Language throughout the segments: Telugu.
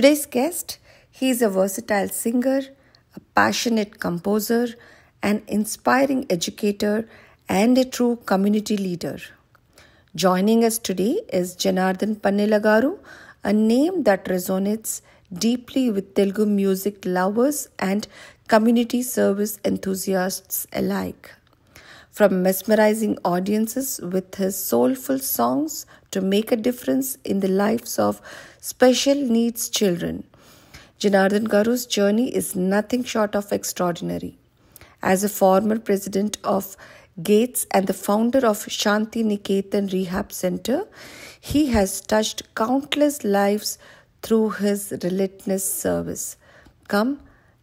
Today's guest, he is a versatile singer, a passionate composer, an inspiring educator, and a true community leader. Joining us today is Janardhan Pannela Garu, a name that resonates deeply with Telugu music lovers and community service enthusiasts alike. From mesmerizing audiences with his soulful songs to make a difference in the lives of special needs children, Janardhan Garu's journey is nothing short of extraordinary. As a former president of Gates and the founder of Shanti Niketan Rehab Center, he has touched countless lives through his relentless service. Come,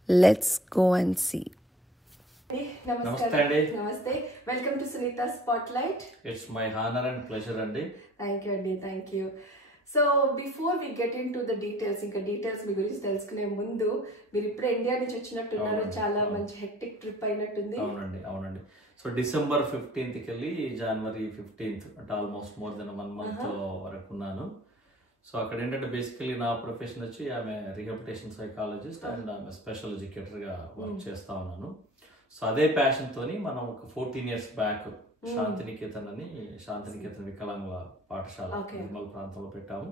let's go and see. Namaste. Namaste. Welcome to Sunita Spotlight. It's my honor and pleasure, Andy. Thank you, Andy. Thank you. So before we get into the details, మీ గురించి తెలుసుకునే ముందు మీరు ఇప్పుడు ఇండియా నుంచి వచ్చినట్టున్నారు, చాలా మంచి హెక్టిక్ ట్రిప్ అయినట్టుంది. అవునండి. సో డిసెంబర్ 15th వెళ్ళి జనవరి 15th అంటే ఆల్మోస్ట్ మోర్ దెన్ 1 month వరకు ఉన్నాను. సో అక్కడ ఏంటంటే బేసికలీ నా ప్రొఫెషన్ వచ్చి ఆమె రీహాబిలిటేషన్ సైకాలజిస్ట్ అండ్ ఆమె స్పెషల్ ఎడ్యుకేటర్గా వర్క్ చేస్తా ఉన్నాను. సో అదే ప్యాషన్ తోని మనం ఒక 14 years బ్యాక్ శాంతినికేతన్ అని శాంతినికేతన్ వికలాంగుల పాఠశాల నిర్మల్ ప్రాంతంలో పెట్టాము.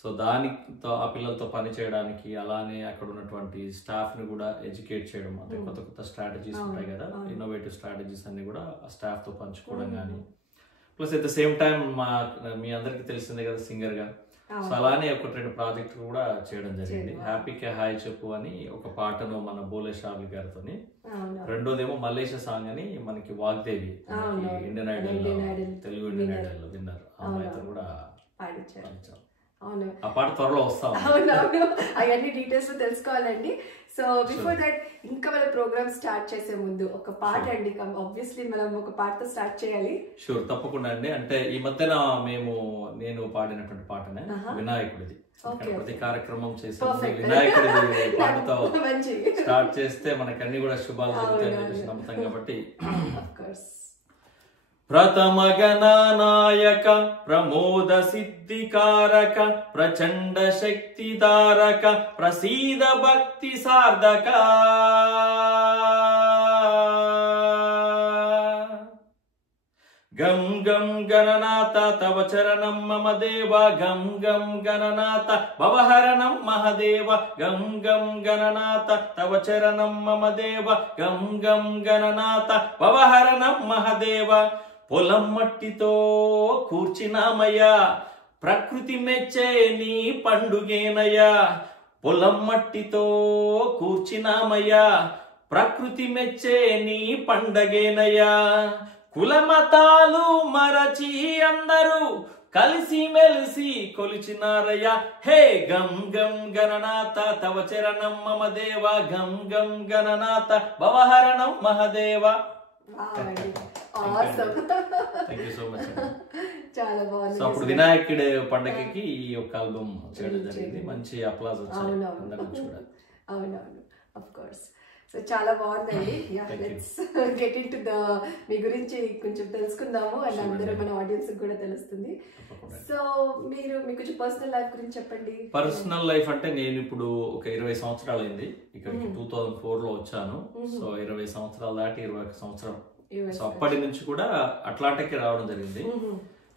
సో దానితో ఆ పిల్లలతో పని చేయడానికి, అలానే అక్కడ ఉన్నటువంటి స్టాఫ్ ని కూడా ఎడ్యుకేట్ చేయడం, అంటే కొత్త కొత్త స్ట్రాటజీస్ ఉంటాయి కదా, ఇన్నోవేటివ్ స్ట్రాటజీస్ అన్ని కూడా ఆ స్టాఫ్ తో పంచుకోవడం కానీ, plus at the same time మీ అందరికి తెలిసిందే కదా సింగర్ గా, సో అలానే ఒక 2 ప్రాజెక్టులు కూడా చేయడం జరిగింది. హ్యాపీకే హాయ్ చెప్పు అని ఒక పాటను మన బోలే షార్లి గారితోని, రెండోదేమో మల్లేష సాంగ్ అని మనకి Vagdevi Indian Idol Telugu Indian Idol winner అమ్మాయితో కూడా పాడించాం. ఆ పాట త్వరలో వస్తాం. అవన్నీ డీటెయిల్స్ తెలుసుకోవాలండి. సో బిఫోర్ దట్ ఇంకా మన ప్రోగ్రామ్ స్టార్ట్ చేసే ముందు ఒక పాట అండి, ఆబ్వియస్లీ మనం ఒక పాటతో స్టార్ట్ చేయాలి. షూర్, తప్పకుండా అండి. అంటే ఈ మధ్యన నేను పాడినటువంటి పాటనే వినాయకుడిది. ప్రతి కార్యక్రమం చేసే వినాయకుడిది పాటతో స్టార్ట్ చేస్తే మనకన్నీ కూడా శుభాలు జరుగుతాయని నమ్ముతాం కాబట్టి, ప్రథమ గణనాయక ప్రమోద సిద్ధికారక ప్రచండ శక్తిధారక ప్రసీద భక్తి సార్థక గం గం గణనాథ తవ చరణం మమ దేవ, గం గం గణనాథ భవహరణం మహదేవ, గం గం గణనాథ తవ చరణం మమ దేవ, గం గం గణనాథ భవహరణం మహదేవ. పొలం మట్టితో కూర్చినామయ్యా, ప్రకృతి మెచ్చే నీ పండుగేనయ్యా. పొలం మట్టితో కూర్చినామయ్యా, ప్రకృతి మెచ్చే నీ పండగేనయ్యా. కులమతాలు మరచి అందరూ కలిసి మెలిసి కొలిచినారయ్యా. హే గం గం గణనాథ తవ చరణం మమ దేవ, గం గం గణనాథ భవహరణం మహదేవ. చాలా బాగుంది. సో అప్పుడు వినాయకుడి పండగకి ఈ యొక్క ఆల్బమ్ చేయడం జరిగింది. మంచి అప్లాజ్ వచ్చింది. అవునవును, ఆఫ్ కోర్స్. సో చాలా బాగుందండి. Let's get into the మీ గురించి కొంచెం తెలుసుకుందాము, అండ్ అందరూ మన ఆడియన్స్ కూడా తెలుస్తుంది. సో మీ కొంచెం పర్సనల్ లైఫ్ గురించి చెప్పండి. పర్సనల్ లైఫ్ అంటే నేను ఇప్పుడు ఒక 20 సంవత్సరాలు అయింది. ఇక్కడికి 2004లో వచ్చాను. సో 20 సంవత్సరాలు దాటి 21 సంవత్సరం. సో అప్పటి నుంచి కూడా అట్లాంటికి రావడం జరిగింది.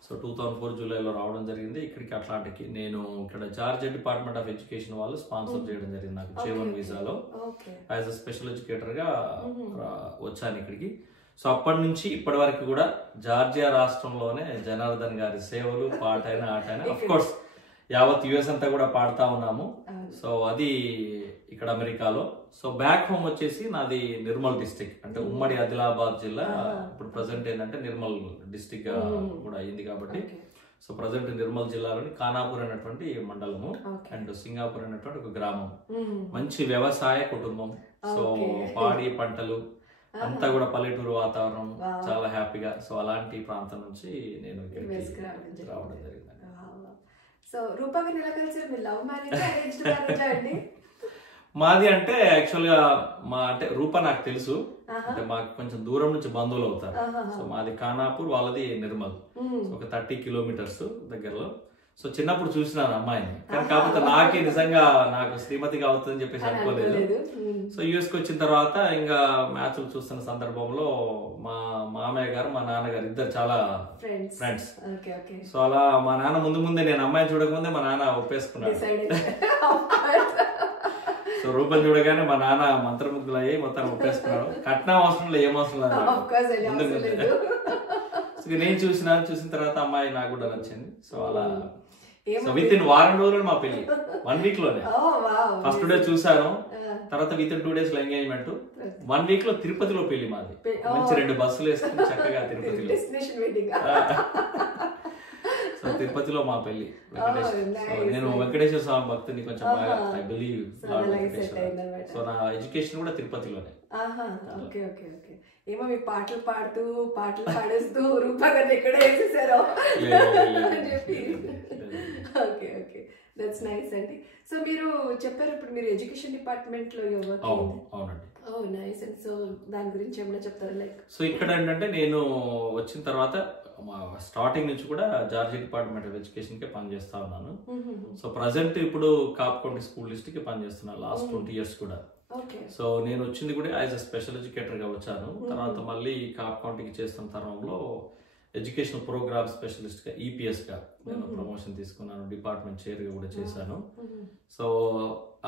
సో 2004 జూలైలో రావడం జరిగింది ఇక్కడికి అట్లాంటికి. నేను ఇక్కడ జార్జియా డిపార్ట్మెంట్ ఆఫ్ ఎడ్యుకేషన్ వాళ్ళు స్పాన్సర్ చేయడం జరిగింది నాకు J1 వీసాలో. యాజ్ అ స్పెషల్ ఎడ్యుకేటర్ గా వచ్చాను ఇక్కడికి. సో అప్పటి నుంచి ఇప్పటి వరకు కూడా జార్జియా రాష్ట్రంలోనే జనార్దన్ గారి సేవలు, పాటైనా ఆటైనా, అఫ్ కోర్స్ యావత్ యుఎస్ అంతా కూడా పాడుతా ఉన్నాము. సో అది ఇక్కడ అమెరికాలో. సో బ్యాక్ హోమ్ వచ్చేసి నాది నిర్మల్ డిస్ట్రిక్ట్, అంటే ఉమ్మడి ఆదిలాబాద్ జిల్లా. ఇప్పుడు ప్రజెంట్ ఏంటంటే నిర్మల్ డిస్ట్రిక్ట్ కూడా అయింది కాబట్టి, సో ప్రజెంట్ నిర్మల్ జిల్లాలోని ఖానాపూర్ అనేటువంటి మండలము అండ్ సింగాపూర్ అనేటువంటి ఒక గ్రామం. మంచి వ్యవసాయ కుటుంబం. సో పాడి పంటలు అంతా కూడా పల్లెటూరు వాతావరణం, చాలా హ్యాపీగా. సో అలాంటి ప్రాంతం నుంచి నేను రావడం జరిగింది. సో రూపా గారు ఎలా కలిసారు? మీరు లవ్ మ్యారేజా అరేంజ్డ్ మ్యారేజా అండి? మాది అంటే యాక్చువల్ గా అంటే రూప నాకు తెలుసు, అంటే మాకు కొంచెం దూరం నుంచి బంధువులు అవుతారు. సో మాది ఖానాపూర్, వాళ్ళది నిర్మల్, ఒక 30 kilometers దగ్గరలో. సో చిన్నప్పుడు చూసినాను అమ్మాయిని, కానీ కాకపోతే నాకే నిజంగా నాకు శ్రీమతిగా అవుతుందని చెప్పేసి అనుకోలేదు. సో యూఎస్కి వచ్చిన తర్వాత ఇంకా మ్యాచ్లు చూస్తున్న సందర్భంలో మా మామయ్య గారు మా నాన్నగారు ఇద్దరు చాలా ఫ్రెండ్స్. సో అలా మా నాన్న ముందే నేను అమ్మాయిని చూడకముందే మా నాన్న ఒప్పేసుకున్నాడు. సో రూపం చూడగానే మా నాన్న మంత్రముగ్గులు అయ్యి మొత్తం ఒప్పేసుకున్నాడు. కట్నం అవసరం లేదు, ఏం అవసరం లేదు. సో నేను చూసిన తర్వాత అమ్మాయి నాకు కూడా నచ్చింది. సో అలా విత్ ఇన్ వారం రోజులు మా పెళ్లి, 1 week లోనే. ఫస్ట్ డే చూసాను, తర్వాత విత్ ఇన్ 2 days లో ఎంగేజ్మెంట్, 1 week లో తిరుపతిలో పెళ్లి మాది. మంచి 2 బస్సులు వేసుకుని చక్కగా తిరుపతిలో. సో తిరుపతిలో మా పెళ్లి. నేను వెంకటేశ్వర స్వామి భక్తుని కొంచెం బాగా, ఐ బిలీవ్ సో నా ఎడ్యుకేషన్ కూడా తిరుపతిలోనే. ఏమో మీ పాటలు పాడేస్తూ రూపాయలు ఎక్కడ వేసేసారో చెప్పి. ఓకే ఓకే, దట్స్ నైస్ అండి. సో మీరు చెప్పారు ఇప్పుడు మీరు ఎడ్యుకేషన్ డిపార్ట్మెంట్ లో అవునండి. ఓ నైస్. అండ్ సో దాని గురించి ఏమైనా చెప్తారా? లైక్ సో ఇక్కడ ఏంటంటే నేను వచ్చిన తర్వాత స్టార్టింగ్ నుంచి కూడా జార్జి డిపార్ట్మెంట్ ఆఫ్ ఎడ్యుకేషన్ కి పనిచేస్తా ఉన్నాను. సో ప్రజెంట్ ఇప్పుడు కాప్కొండ స్కూల్ లిస్ట్ కి పనిచేస్తున్నాను లాస్ట్ 20 years కూడా. సో నేను వచ్చింది కూడా యాజ్ అ స్పెషల్ ఎడ్యుకేటర్ గా వచ్చాను. తర్వాత మళ్ళీ కాప్కొండకి చేస్తున్న తరంలో ఎడ్యుకేషనల్ ప్రోగ్రామ్ స్పెషలిస్ట్ గా ఈపీఎస్ గా నేను ప్రమోషన్ తీసుకున్నాను, డిపార్ట్మెంట్ చైర్ గా కూడా చేశాను. సో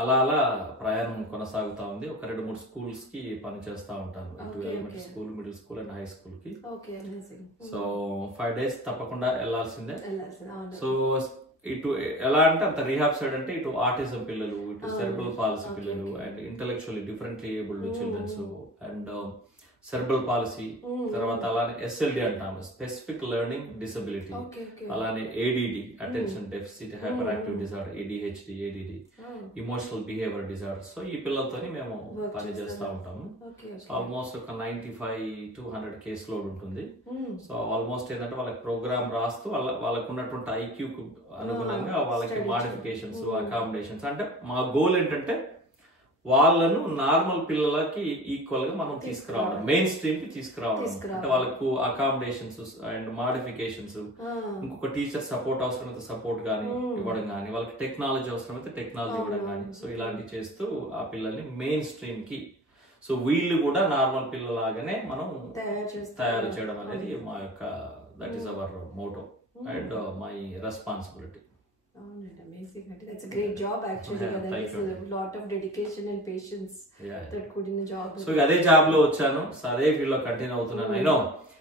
అలా ప్రయాణం కొనసాగుతా ఉంది. ఒక 2-3 schools కి పని చేస్తా ఉంటాను, elementary school, middle school and high school కి. సో 5 days తప్పకుండా వెళ్లాల్సిందే. సో ఇటు ఎలా అంటే అంత రీహాబ్ సైడ్ అంటే ఇటు ఆటిజం పిల్లలు, ఇటు సెరెబ్రల్ పాలసీ పిల్లలు and intellectually differently abled children and cerebral palsy, తర్వాత అలానే ఎస్ఎల్డి అంటాము, స్పెసిఫిక్ లెర్నింగ్ డిసబిలిటీ, అలానే ADD, attention deficit hyperactive disorder, ADHD, ADD, emotional behaviour disorder. So ఈ పిల్లలతో మేము పని చేస్తూ ఉంటాము. సో ఆల్మోస్ట్ ఒక 95 to 100 కేస్ లోడ్ ఉంటుంది. సో ఆల్మోస్ట్ ఏంటంటే వాళ్ళకి ప్రోగ్రామ్ రాస్తూ వాళ్ళకు ఉన్నటువంటి ఐక్యూకు అనుగుణంగా వాళ్ళకి మాడిఫికేషన్స్, అకామిడేషన్స్. అంటే మా గోల్ ఏంటంటే వాళ్ళను నార్మల్ పిల్లలకి ఈక్వల్ గా మనం తీసుకురావడం, మెయిన్ స్ట్రీమ్ కి తీసుకురావడం. అంటే వాళ్ళకు అకామిడేషన్స్ అండ్ మాడిఫికేషన్స్, ఇంకొక టీచర్ సపోర్ట్ అవసరమైతే సపోర్ట్ గానీ ఇవ్వడం కానీ, వాళ్ళకి టెక్నాలజీ అవసరమైతే టెక్నాలజీ ఇవ్వడం కానీ. సో ఇలాంటివి చేస్తూ ఆ పిల్లల్ని మెయిన్ స్ట్రీమ్ కి, సో వీళ్ళు కూడా నార్మల్ పిల్లలాగానే మనం తయారు చేయడం అనేది మా యొక్క, that is our motto and my responsibility. Amazing. That's a great job actually. There's a lot of dedication and patience that could in the job. So అదే జాబ్ లో వచ్చాను. సో అదే ఫీల్డ్ లో కంటిన్యూ అవుతున్నాను. అయినో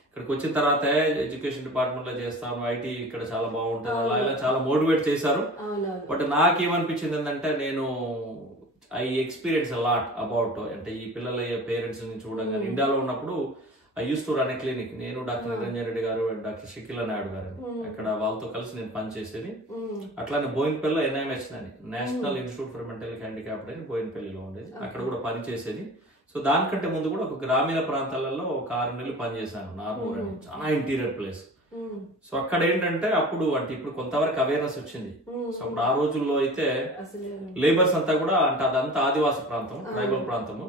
ఇక్కడికి వచ్చిన తర్వాత ఎడ్యుకేషన్ డిపార్ట్మెంట్ లో చేస్తాను, ఐటీ ఇక్కడ చాలా బాగుంటుంది, అలా ఇలా చాలా మోటివేట్ చేశారు. బట్ నాకేమనిపించింది ఏంటంటే నేను I experience a lot about, అంటే ఈ పిల్లల పేరెంట్స్ ని చూడడం కానీ. ఇండియాలో ఉన్నప్పుడు I use to run A clinic, నేను డాక్టర్ నిరంజన్ రెడ్డి గారు అండ్ డాక్టర్ షకీలా నాయుడు గారు, అక్కడ వాళ్ళతో కలిసి నేను పనిచేసేది. అట్లానే బోయిన్పల్లిలో ఎన్ఐఎంహెచ్ అని, national institute for mental handicapped అని బోయిన్పల్లిలో ఉండేది, అక్కడ కూడా పనిచేసేది. సో దానికంటే ముందు కూడా ఒక గ్రామీణ ప్రాంతాలలో ఒక 6 నెలలు పనిచేశాను, నార్మూర్ అని, చాలా ఇంటీరియర్ ప్లేస్. సో అక్కడ ఏంటంటే అప్పుడు అంటే ఇప్పుడు కొంతవరకు అవేర్నెస్ వచ్చింది. సో అప్పుడు ఆ రోజుల్లో అయితే లేబర్స్ అంతా కూడా, అంటే అదంతా ఆదివాసీ ప్రాంతం, ట్రైబల్ ప్రాంతము.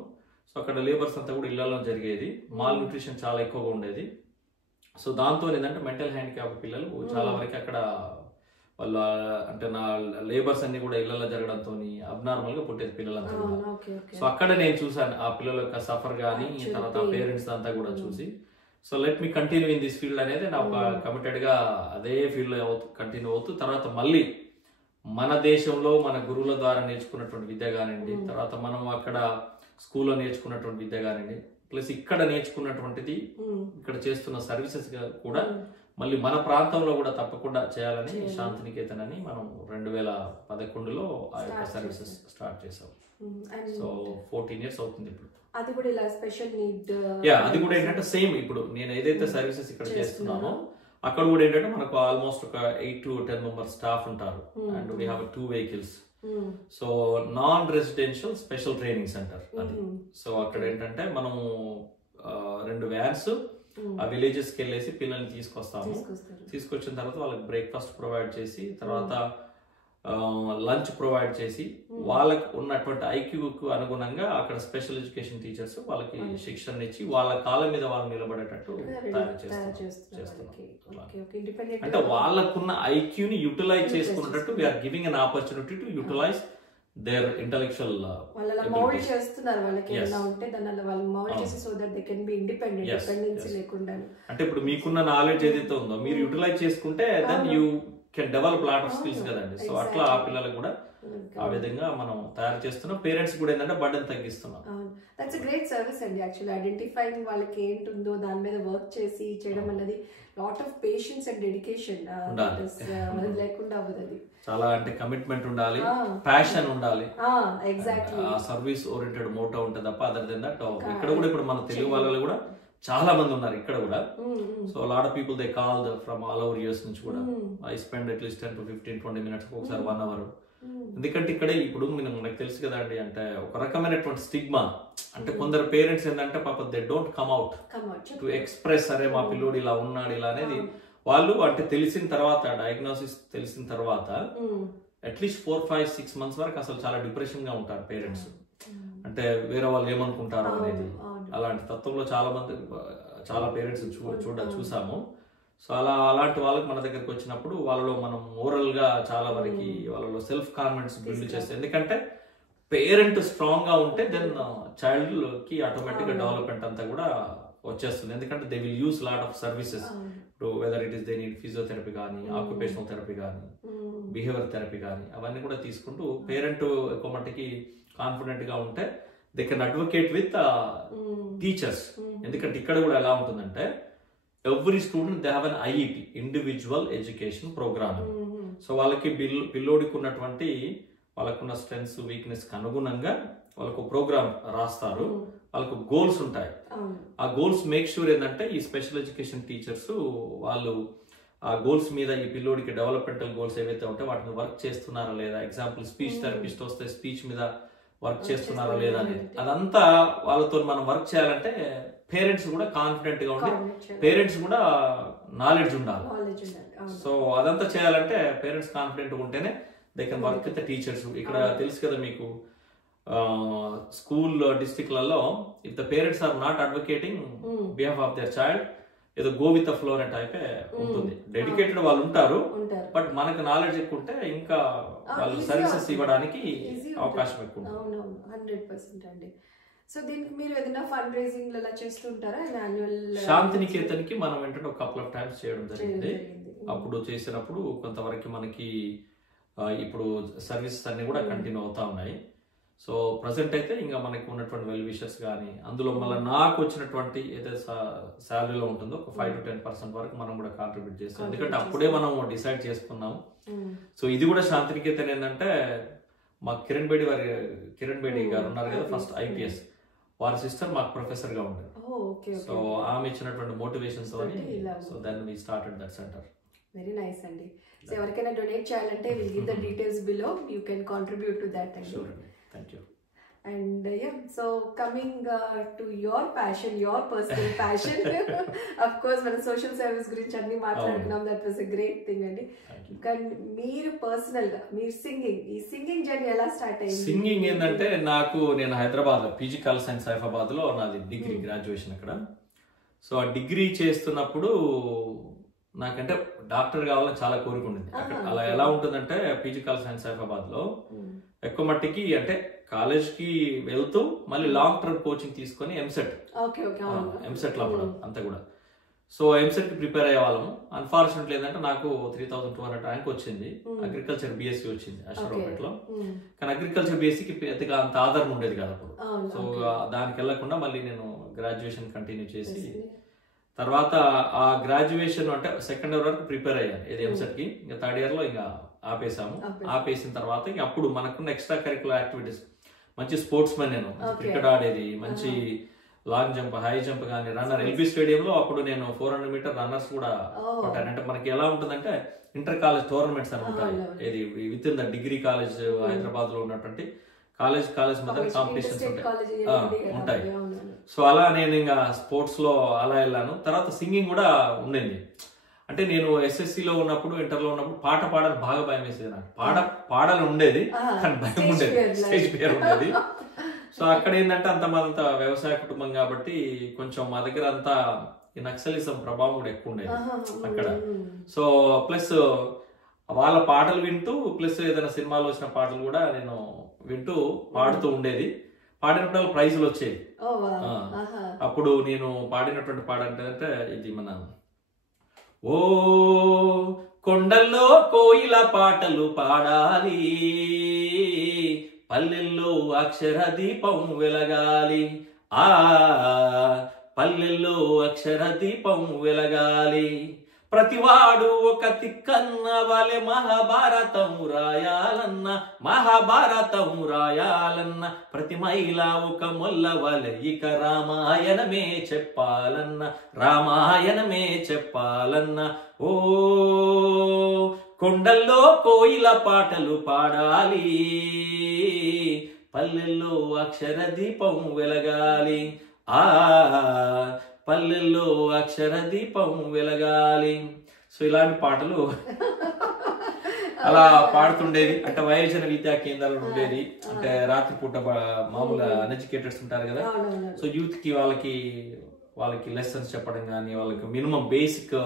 సో అక్కడ లేబర్స్ అంతా కూడా ఇళ్లలో జరిగేది, మాల్ న్యూట్రిషన్ చాలా ఎక్కువగా ఉండేది. సో దాంతో ఏంటంటే మెంటల్ హ్యాండిక్యాప్ పిల్లలు చాలా వరకు అక్కడ వాళ్ళ, అంటే నా లేబర్స్ అన్ని కూడా ఇళ్లలో జరగడంతో అబ్నార్మల్ గా పుట్టేది పిల్లలంతా కూడా. సో అక్కడ నేను చూసాను ఆ పిల్లల యొక్క సఫర్ గానీ, తర్వాత పేరెంట్స్ అంతా కూడా చూసి, so let me continue in this field అనేది నా ఒక కమిటెడ్ గా అదే ఫీల్డ్ లో కంటిన్యూ అవుతూ, తర్వాత మళ్ళీ మన దేశంలో మన గురువుల ద్వారా నేర్చుకున్నటువంటి విద్య కానివ్వండి, తర్వాత మనం అక్కడ స్కూల్లో నేర్చుకున్నటువంటి విద్య కానివ్వండి, ప్లస్ ఇక్కడ నేర్చుకున్నటువంటిది ఇక్కడ చేస్తున్న సర్వీసెస్ కూడా మళ్ళీ మన ప్రాంతంలో కూడా తప్పకుండా చేయాలని శాంతినికేతన్ అని మనం 2011లో ఆ యొక్క సర్వీసెస్ స్టార్ట్ చేసాం. సో 14 years అవుతుంది ఇప్పుడు. అది కూడా ఇలా స్పెషల్ నీడ్, అది కూడా ఏంటంటే సేమ్ ఇప్పుడు నేను ఏదైతే సర్వీసెస్ ఇక్కడ చేస్తున్నానో అక్కడ కూడా ఏంటంటే మనకు ఆల్మోస్ట్ ఒక 8 to 10 members స్టాఫ్ ఉంటారు. And we have 2 vehicles. So non residential special training centre అది. సో అక్కడ ఏంటంటే మనము 2 vans ఆ విలేజెస్ కి వెళ్ళేసి పిల్లల్ని తీసుకొస్తాము. తీసుకొచ్చిన తర్వాత వాళ్ళకి బ్రేక్ఫాస్ట్ ప్రొవైడ్ చేసి, తర్వాత లంచ్ ప్రొవైడ్ చేసి వాళ్ళకి ఉన్నటువంటి ఐక్యూకు అనుగుణంగా అక్కడ స్పెషల్ ఎడ్యుకేషన్ టీచర్స్ వాళ్ళకి శిక్షణ ఇచ్చి వాళ్ళ కాళ్ళ మీద వాళ్ళు నిలబడేటట్టు తయారు చేస్తున్నాం. అంటే వాళ్ళకున్న ఐక్యూని యూటిలైజ్ చేసుకున్నట్టు we are giving an opportunity to utilise their intellectual వాళ్ళ మౌల్డ్ చేస్తున్నారు. వాళ్ళకి ఎలా ఉంటే దానిలో వాళ్ళు మౌల్డ్ చేసి so that they can be independent, dependency లేకుండా. అంటే ఇప్పుడు మీకున్న నాలెడ్జ్ ఏదైతే ఉందో మీరు యూటిలైజ్ చేసుకుంటే then you can develop lot of skills కదండి. సో అట్లా ఆ పిల్లలకు కూడా ఆ విధంగా మనం తయారు చేస్తున్నాం. పేరెంట్స్ కూడా ఏంటంటే బర్డెన్ తగ్గిస్తున్నాం. దట్స్ ఎ గ్రేట్ సర్వీస్ అండి. యాక్చువల్లీ ఐడెంటిఫైయింగ్ వాళ్ళకి ఏంటుందో దాని మీద వర్క్ చేసి చేయడం అన్నది lot of patience and dedication లేకుండా అవ్వదు. చాలా అంటే కమిట్మెంట్ ఉండాలి, ప్యాషన్ ఉండాలి, ఎగ్జాక్ట్లీ సర్వీస్ ఓరియంటెడ్ మోటో ఉంటుంది తప్ప అదర్ దెన్ దట్. ఇక్కడ కూడా ఇప్పుడు మన తెలుగు వాళ్ళలో కూడా చాలా మంది ఉన్నారు ఇక్కడ కూడా. So lot of people they call from all over US నుంచి కూడా. I spend at least 10 to 15-20 minutes ఒకసారి 1 hour. ఎందుకంటే ఇక్కడ ఇప్పుడు మనకు తెలుసు కదా అండి, అంటే ఒక రకమైనటువంటి స్టిగ్మా. అంటే కొందరు పేరెంట్స్ ఏంటంటే పాప they don't come out to express అరే మా పిల్లోడు ఇలా ఉన్నాడు ఇలా అనేది. వాళ్ళు అంటే తెలిసిన తర్వాత, డయాగ్నోసిస్ తెలిసిన తర్వాత అట్లీస్ట్ 4-5-6 months వరకు అసలు చాలా డిప్రెషన్ గా ఉంటారు పేరెంట్స్. అంటే వేరే వాళ్ళు ఏమనుకుంటారో అనేది. అలాంటి తత్వంలో చాలా పేరెంట్స్ చూసాము. సో అలాంటి వాళ్ళకి మన దగ్గరకు వచ్చినప్పుడు వాళ్ళలో మనం ఓవరాల్ గా చాలా వరకు వాళ్ళలో సెల్ఫ్ కాన్ఫిడెన్స్ బిల్డ్ చేస్తే, ఎందుకంటే పేరెంట్ స్ట్రాంగ్ గా ఉంటే దెన్ చైల్డ్ కి ఆటోమేటిక్ గా డెవలప్మెంట్ అంతా కూడా వచ్చేస్తుంది. ఎందుకంటే they will use lot of services. ఇప్పుడు whether it is they need physiotherapy కానీ, ఆక్యుపేషనల్ థెరపీ కానీ, బిహేవియర్ థెరపీ కానీ అవన్నీ కూడా తీసుకుంటూ పేరెంట్ ఎక్కువ మట్టికి కాన్ఫిడెంట్ గా ఉంటే they can advocate with teachers. ఎందుకంటే ఇక్కడ కూడా ఎలా ఉంటుందంటే every student they have an IEP, individual education programme. So వాళ్ళకి పిల్లోడికి ఉన్నటువంటి వాళ్ళకున్న స్ట్రెంగ్స్ వీక్నెస్ కి అనుగుణంగా వాళ్ళకు ప్రోగ్రామ్ రాస్తారు. వాళ్ళకు గోల్స్ ఉంటాయి. ఆ గోల్స్ మేక్ షూర్ ఏంటంటే ఈ స్పెషల్ ఎడ్యుకేషన్ టీచర్స్ వాళ్ళు ఆ గోల్స్ మీద ఈ పిల్లోడికి డెవలప్మెంటల్ గోల్స్ ఏవైతే ఉంటాయో వాటిని వర్క్ చేస్తున్నారా లేదా. ఎగ్జాంపుల్ స్పీచ్ థెరపిస్ట్ వస్తే స్పీచ్ మీద వర్క్ చేస్తున్నారా లేదా అనేది. అదంతా వాళ్ళతో మనం వర్క్ చేయాలంటే పేరెంట్స్ కూడా కాన్ఫిడెంట్ గా ఉండి పేరెంట్స్ కూడా నాలెడ్జ్ ఉండాలి. సో అదంతా చేయాలంటే పేరెంట్స్ కాన్ఫిడెంట్ ఉంటేనే they can work with the teachers. ఇక్కడ తెలుసు కదా మీకు స్కూల్ డిస్ట్రిక్ట్లలో if the parents are not advocating behalf of their child, ఏదో గో విత్ ద ఫ్లో అనే టైప్ ఉంటుంది. డెడికేటెడ్ వాళ్ళు ఉంటారు, బట్ మనకు నాలెడ్జ్ ఎక్కువ ఉంటే ఇంకా వాళ్ళు సర్వీసెస్ ఇవ్వడానికి అవకాశం ఎక్కువ ఉంటుంది. 100% అండి. సో దీనికి మీరు ఏదైనా ఫండ్ రైజింగ్ అలా చేస్తుంటారా? శాంతినికేతన్ కి మనం ఏంటంటే ఒక కపుల్ ఆఫ్ టైమ్స్ చేయడం జరిగింది. అప్పుడు చేసినప్పుడు కొంతవరకు మనకి ఇప్పుడు సర్వీసెస్ అన్ని కూడా కంటిన్యూ అవుతా ఉన్నాయి. సో ప్రజెంట్ అయితే ఇంకా మనకి ఉన్నటువంటి వెల్ విషర్స్ కానీ అందులో మళ్ళీ నాకు వచ్చినటువంటి ఏదైతే శాలరీలో ఉంటుందో ఒక 5-10% వరకు మనం కూడా కాంట్రిబ్యూట్ చేస్తాం. ఎందుకంటే అప్పుడే మనం డిసైడ్ చేసుకున్నాం. సో ఇది కూడా శాంతినికేతన్ ఏంటంటే మా కిరణ్ బేడి గారు ఉన్నారు కదా, ఫస్ట్ ఐపీఎస్, వారి సిస్టర్ మాకు ప్రొఫెసర్ గా ఉండేది. సో ఆమె ఇచ్చినటువంటి మోటివేషన్స్ తోని so then we started that centre. Very nice అండి. సో ఎవరికైనా డొనేట్ చేయాలంటే will give the details below, you can contribute to that అండి. Thank you. And yeah, so coming to your passion, your personal passion, of course, మన social service గురించి అన్ని మాట్లాడుకున్నాం. That was a great thing అండి. కానీ మీరు పర్సనల్ గా మీరు సింగింగ్ జర్నీ ఎలా స్టార్ట్ అయింది? సింగింగ్ ఏంటంటే నేను Hyderabad PG college science Saifabad లో నాది డిగ్రీ గ్రాడ్యుయేషన్ అక్కడ. సో ఆ డిగ్రీ చేస్తున్నప్పుడు నాకంటే డాక్టర్ కావాలని చాలా కోరిక ఉండింది. అలా ఎలా ఉంటుందంటే పీజీ కాలేజ్ సైన్స్ సైఫాబాద్ లో ఎక్కువ మట్టికి అంటే కాలేజ్ కి వెళ్తూ మళ్ళీ లాంగ్ టర్మ్ కోచింగ్ తీసుకొని ఎంసెట్ లో అంతా కూడా. సో ఎంసెట్ కి ప్రిపేర్ అయ్యే వాళ్ళము. అన్ఫార్చునేట్లీ ఏంటంటే నాకు 3200 ర్యాంక్ వచ్చింది. అగ్రికల్చర్ బిఎస్సి వచ్చింది అశ్వరావుపేట లో. కానీ అగ్రికల్చర్ బిఎస్సికి పెద్దగా అంత ఆధారం ఉండేది కాదు అప్పుడు. సో దానికి వెళ్లకుండా మళ్ళీ నేను గ్రాడ్యుయేషన్ కంటిన్యూ చేసి తర్వాత ఆ గ్రాడ్యుయేషన్ అంటే సెకండ్ ఇయర్ వరకు ప్రిపేర్ అయ్యాను ఇది ఎంసెట్ కి. ఇంకా థర్డ్ ఇయర్ లో ఇంకా ఆపేసిన తర్వాత ఇంకా అప్పుడు మనకున్న ఎక్స్ట్రా కరికులర్ యాక్టివిటీస్ మంచి స్పోర్ట్స్ మెన్, నేను క్రికెట్ ఆడేది, మంచి లాంగ్ జంప్, హై జంప్ కానీ రన్నర్. ఎల్బీ స్టేడియం లో అప్పుడు నేను 400 మీటర్ రన్నర్స్ కూడా కొట్టాను. అంటే మనకి ఎలా ఉంటుందంటే ఇంటర్ కాలేజ్ టోర్నమెంట్స్ అని ఉంటాయి, ఇది with in the degree college Hyderabad లో ఉన్నటువంటి కాలేజ్ మధ్య కాంపిటీషన్స్ ఉంటాయి. సో అలా నేను ఇంకా స్పోర్ట్స్ లో అలా వెళ్ళాను. తర్వాత సింగింగ్ కూడా ఉండింది. అంటే నేను ఎస్ఎస్సిలో ఉన్నప్పుడు, ఇంటర్లో ఉన్నప్పుడు పాట పాడాలి బాగా భయం వేసేది. నాకు పాడాలని ఉండేది, కానీ భయం ఉండేది, స్టేజ్ ఫియర్ ఉండేది. సో అక్కడ ఏంటంటే అంత వ్యవసాయ కుటుంబం కాబట్టి కొంచెం మా దగ్గర అంతా ఈ నక్సలిజం ప్రభావం కూడా ఎక్కువ ఉండేది అక్కడ. సో ప్లస్ వాళ్ళ పాటలు వింటూ, ప్లస్ ఏదైనా సినిమాలో వచ్చిన పాటలు కూడా నేను వింటూ పాడుతూ ఉండేది. పాడినప్పుడు ప్రైజులు వచ్చేవి. అప్పుడు నేను పాడినటువంటి పాట అంటే ఇది మన ఓ కొండల్లో కోయిల పాటలు పాడాలి, పల్లెల్లో అక్షర దీపం వెలగాలి, ఆ పల్లెల్లో అక్షర దీపం వెలగాలి, ప్రతివాడు ఒక తిక్కన్న వాలే మహాభారతం రాయాలన్న, మహాభారతం రాయాలన్న, ప్రతి మహిళ ఒక మొల్ల వాలే ఇక రామాయణమే చెప్పాలన్న, రామాయణమే చెప్పాలన్న. ఓ కొండల్లో కోయిల పాటలు పాడాలి, పల్లెల్లో అక్షర దీపం వెలగాలి, ఆ పల్లెల్లో అక్షర దీపం వెలగాలి. సో ఇలాంటి పాటలు అలా పాడుతుండేది. అంటే వయోజన విద్యా కేంద్రాలు ఉండేది. అంటే రాత్రిపూట మామూలు అన్ఎడ్యుకేటెడ్స్ ఉంటారు కదా, సో యూత్ కి వాళ్ళకి లెసన్స్ చెప్పడం కానీ, వాళ్ళకి మినిమం బేసిక్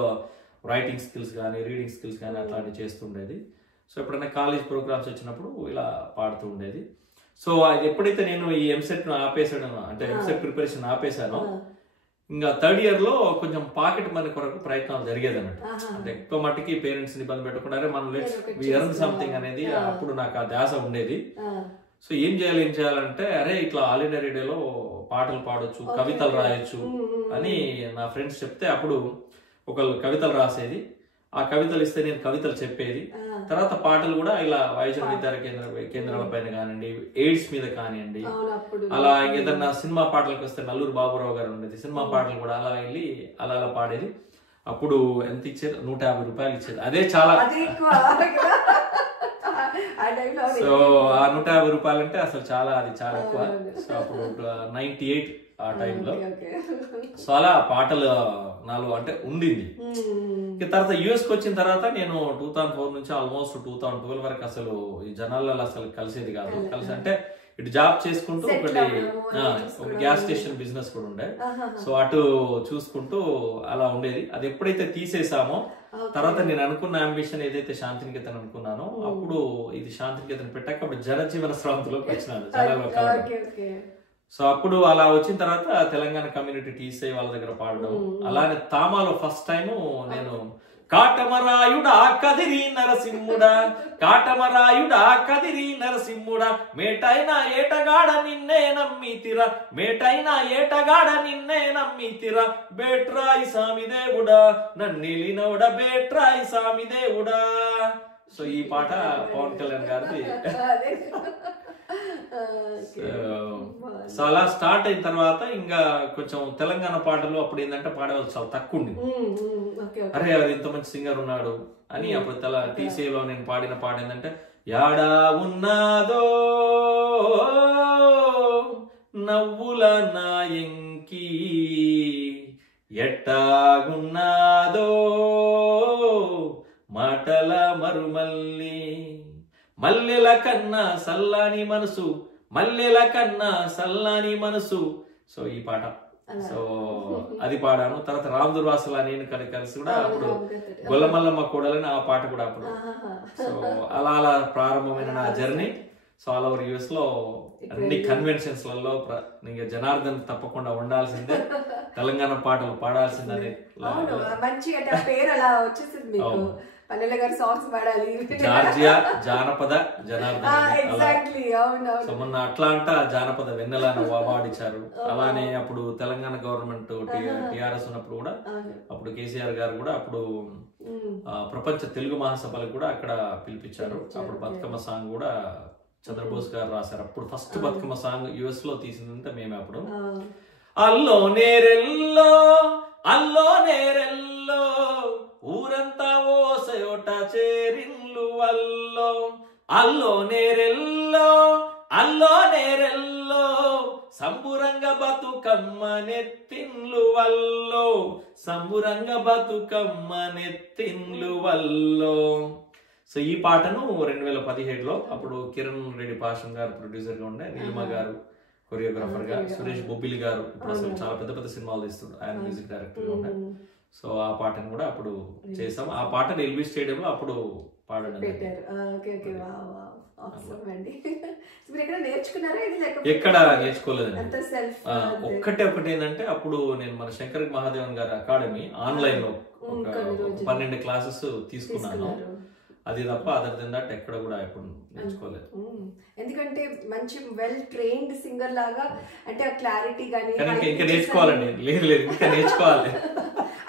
రైటింగ్ స్కిల్స్ కానీ, రీడింగ్ స్కిల్స్ కానీ అట్లాంటివి చేస్తుండేది. సో ఎప్పుడైనా కాలేజ్ ప్రోగ్రామ్స్ వచ్చినప్పుడు ఇలా పాడుతూ ఉండేది. సో అది ఎప్పుడైతే నేను ఈ ఎంసెట్ ను ఆపేసాను, అంటే ఎంసెట్ ప్రిపరేషన్ ఆపేసానో, ఇంకా థర్డ్ ఇయర్ లో కొంచెం పాకెట్ మనీ కొరకు ప్రయత్నాలు జరిగేది అన్నట్టు. అంటే ఎక్కువ మట్టికి పేరెంట్స్ ని ఇబ్బంది పెట్టకుండా మనం ఎర్న్ సంథింగ్ అనేది అప్పుడు నాకు ఆ ధ్యాస ఉండేది. సో ఏం చేయాలంటే, అరే ఇట్లా ఆల్ ఇండియా రేడియోలో పాటలు పాడొచ్చు, కవితలు రాయొచ్చు అని నా ఫ్రెండ్స్ చెప్తే, అప్పుడు ఒకళ్ళు కవితలు రాసేది, ఆ కవితలు ఇస్తే నేను కవితలు చెప్పేది. తర్వాత పాటలు కూడా ఇలా వయోజన విద్యా కేంద్రాల పైన కానివ్వండి, ఎయిడ్స్ మీద కానివ్వండి, అలా ఏదన్నా సినిమా పాటలకు వస్తే నల్లూరు బాబురావు గారు ఉండేది, సినిమా పాటలు కూడా అలా వెళ్ళి అలా పాడేది. అప్పుడు ఎంత ఇచ్చేది? 150 రూపాయలు ఇచ్చేది. అదే చాలా. సో ఆ 150 రూపాయలు అంటే అసలు అది చాలా ఎక్కువ. సో అప్పుడు 98 ఆ టైంలో. సో అలా పాటలు నాలో అంటే ఉండింది. తర్వాత యుఎస్ కి వచ్చిన తర్వాత నేను 2004 నుంచి ఆల్మోస్ట్ 2012 వరకు అసలు ఈ జనాలలో అసలు కలిసేది కాదు. అంటే ఇటు జాబ్ చేసుకుంటూ ఒక గ్యాస్ స్టేషన్ బిజినెస్ కూడా ఉండే. సో అటు చూసుకుంటూ అలా ఉండేది. అది ఎప్పుడైతే తీసేసామో తర్వాత నేను అనుకున్న అంబిషన్ ఏదైతే శాంతినికేతన్ అనుకున్నానో, అప్పుడు ఇది శాంతినికేతన్ పెట్టాక అప్పుడు జనజీవన స్రవంతిలోకి వచ్చినాను, జనాల్లో కలవడం. సో అప్పుడు అలా వచ్చిన తర్వాత తెలంగాణ కమ్యూనిటీ టీసీ వాళ్ళ దగ్గర పాడడం. అలానే తామాలో ఫస్ట్ టైం నేను కాటమరాయుడా కదిరి నరసింహుడా, కాటమరాయుడా కదిరి నరసింహుడా, మేటైన ఏటగాడ నిన్నే నమ్మితిరా, మేటైన ఏటగాడ నిన్నే నమ్మితిరా, బేట్రాయి సామి దేవుడా నన్నిలినోడా, బేట్రాయి సామి దేవుడా. సో ఈ పాట పవన్ కళ్యాణ్ గారిది. సో అలా స్టార్ట్ అయిన తర్వాత ఇంకా కొంచెం తెలంగాణ పాటలు అప్పుడు ఏంటంటే పాడేవాళ్ళు చాలా తక్కువ ఉంది. అరే అది ఇంత మంచి సింగర్ ఉన్నాడు అని. అప్పుడు టీసీలో నేను పాడిన పాట ఏంటంటే, యాడా ఉన్నాదో నవ్వుల నాయంకి, ఎట్టాగున్నాదో మాటల మరుమల్లి, మల్లెల కన్నా సల్లాని మనసు, మల్లెల కన్నా సల్లాని మనసు. సో ఈ పాట, సో అది పాడాను. తర్వాత రామ్ దుర్వాసలా నేను కలిసి కూడా అప్పుడు గొల్లమల్లమ్మ కూడలని ఆ పాట కూడా అప్పుడు. సో అలా ప్రారంభమైన నా journey. So all over US లో అన్ని కన్వెన్షన్స్ లలో ఇంకా జనార్దన్ తప్పకుండా ఉండాల్సిందే, తెలంగాణ పాటలు పాడాల్సిందని జార్జియా జానపద జనార్దన్. సో మొన్న అట్లాంటా జానపద వెన్నెల అవార్డు ఇచ్చారు. అలానే అప్పుడు తెలంగాణ గవర్నమెంట్ టిఆర్ఎస్ ఉన్నప్పుడు కూడా అప్పుడు కేసీఆర్ గారు కూడా అప్పుడు ప్రపంచ తెలుగు మహాసభలకు కూడా అక్కడ పిలిపించారు. అప్పుడు బతుకమ్మ సాంగ్ కూడా చంద్రబోస్ గారు రాశారు. అప్పుడు ఫస్ట్ బతుకమ్మ సాంగ్ యుఎస్ లో తీసిందంటే మేమే. అప్పుడు అల్లో నేరెల్లో అల్లో నేరెల్లో ఊరంతా ఓసయోట చేరిన్లు అల్లో, అల్లో నేరెల్లో అల్లో నేరెల్లో సంబురంగ బతుకమ్మ నెత్తిన్లు వల్లో, సంబురంగ బతుకమ్మ నెత్తిన్లు వల్లో. సో ఈ పాటను 2017లో అప్పుడు కిరణ్ రెడ్డి పాషన్ గారు ప్రొడ్యూసర్ గా ఉండే, నీలిమ గారు కొరియోగ్రాఫర్ గా, సురేష్ బొబ్బిలి గారు ఇప్పుడు అసలు చాలా పెద్ద పెద్ద సినిమాలు తీస్తుండ్రు, ఆయన మ్యూజిక్ డైరెక్టర్ గా ఉండే. సో ఆ పాటను కూడా అప్పుడు చేసాం. ఆ పాటను ఎల్బీ స్టేడియం లో అప్పుడు పాడడం ఎక్కడ నేర్చుకోలేదండి. ఒకటి ఏంటంటే అప్పుడు నేను మన శంకర్ మహాదేవన్ గారి అకాడమీ ఆన్లైన్ లో 12 క్లాసెస్ తీసుకున్నాను. అది తప్ప అదర్ దెన్ దట్ ఎక్కడ కూడా ఎప్పుడు నేర్చుకోలేదు. ఎందుకంటే మంచి వెల్ ట్రైన్డ్ సింగర్ లాగా అంటే ఆ క్లారిటీ గానీ ఇంకా నేర్చుకోవాలండి. లేదు ఇంకా నేర్చుకోవాలి.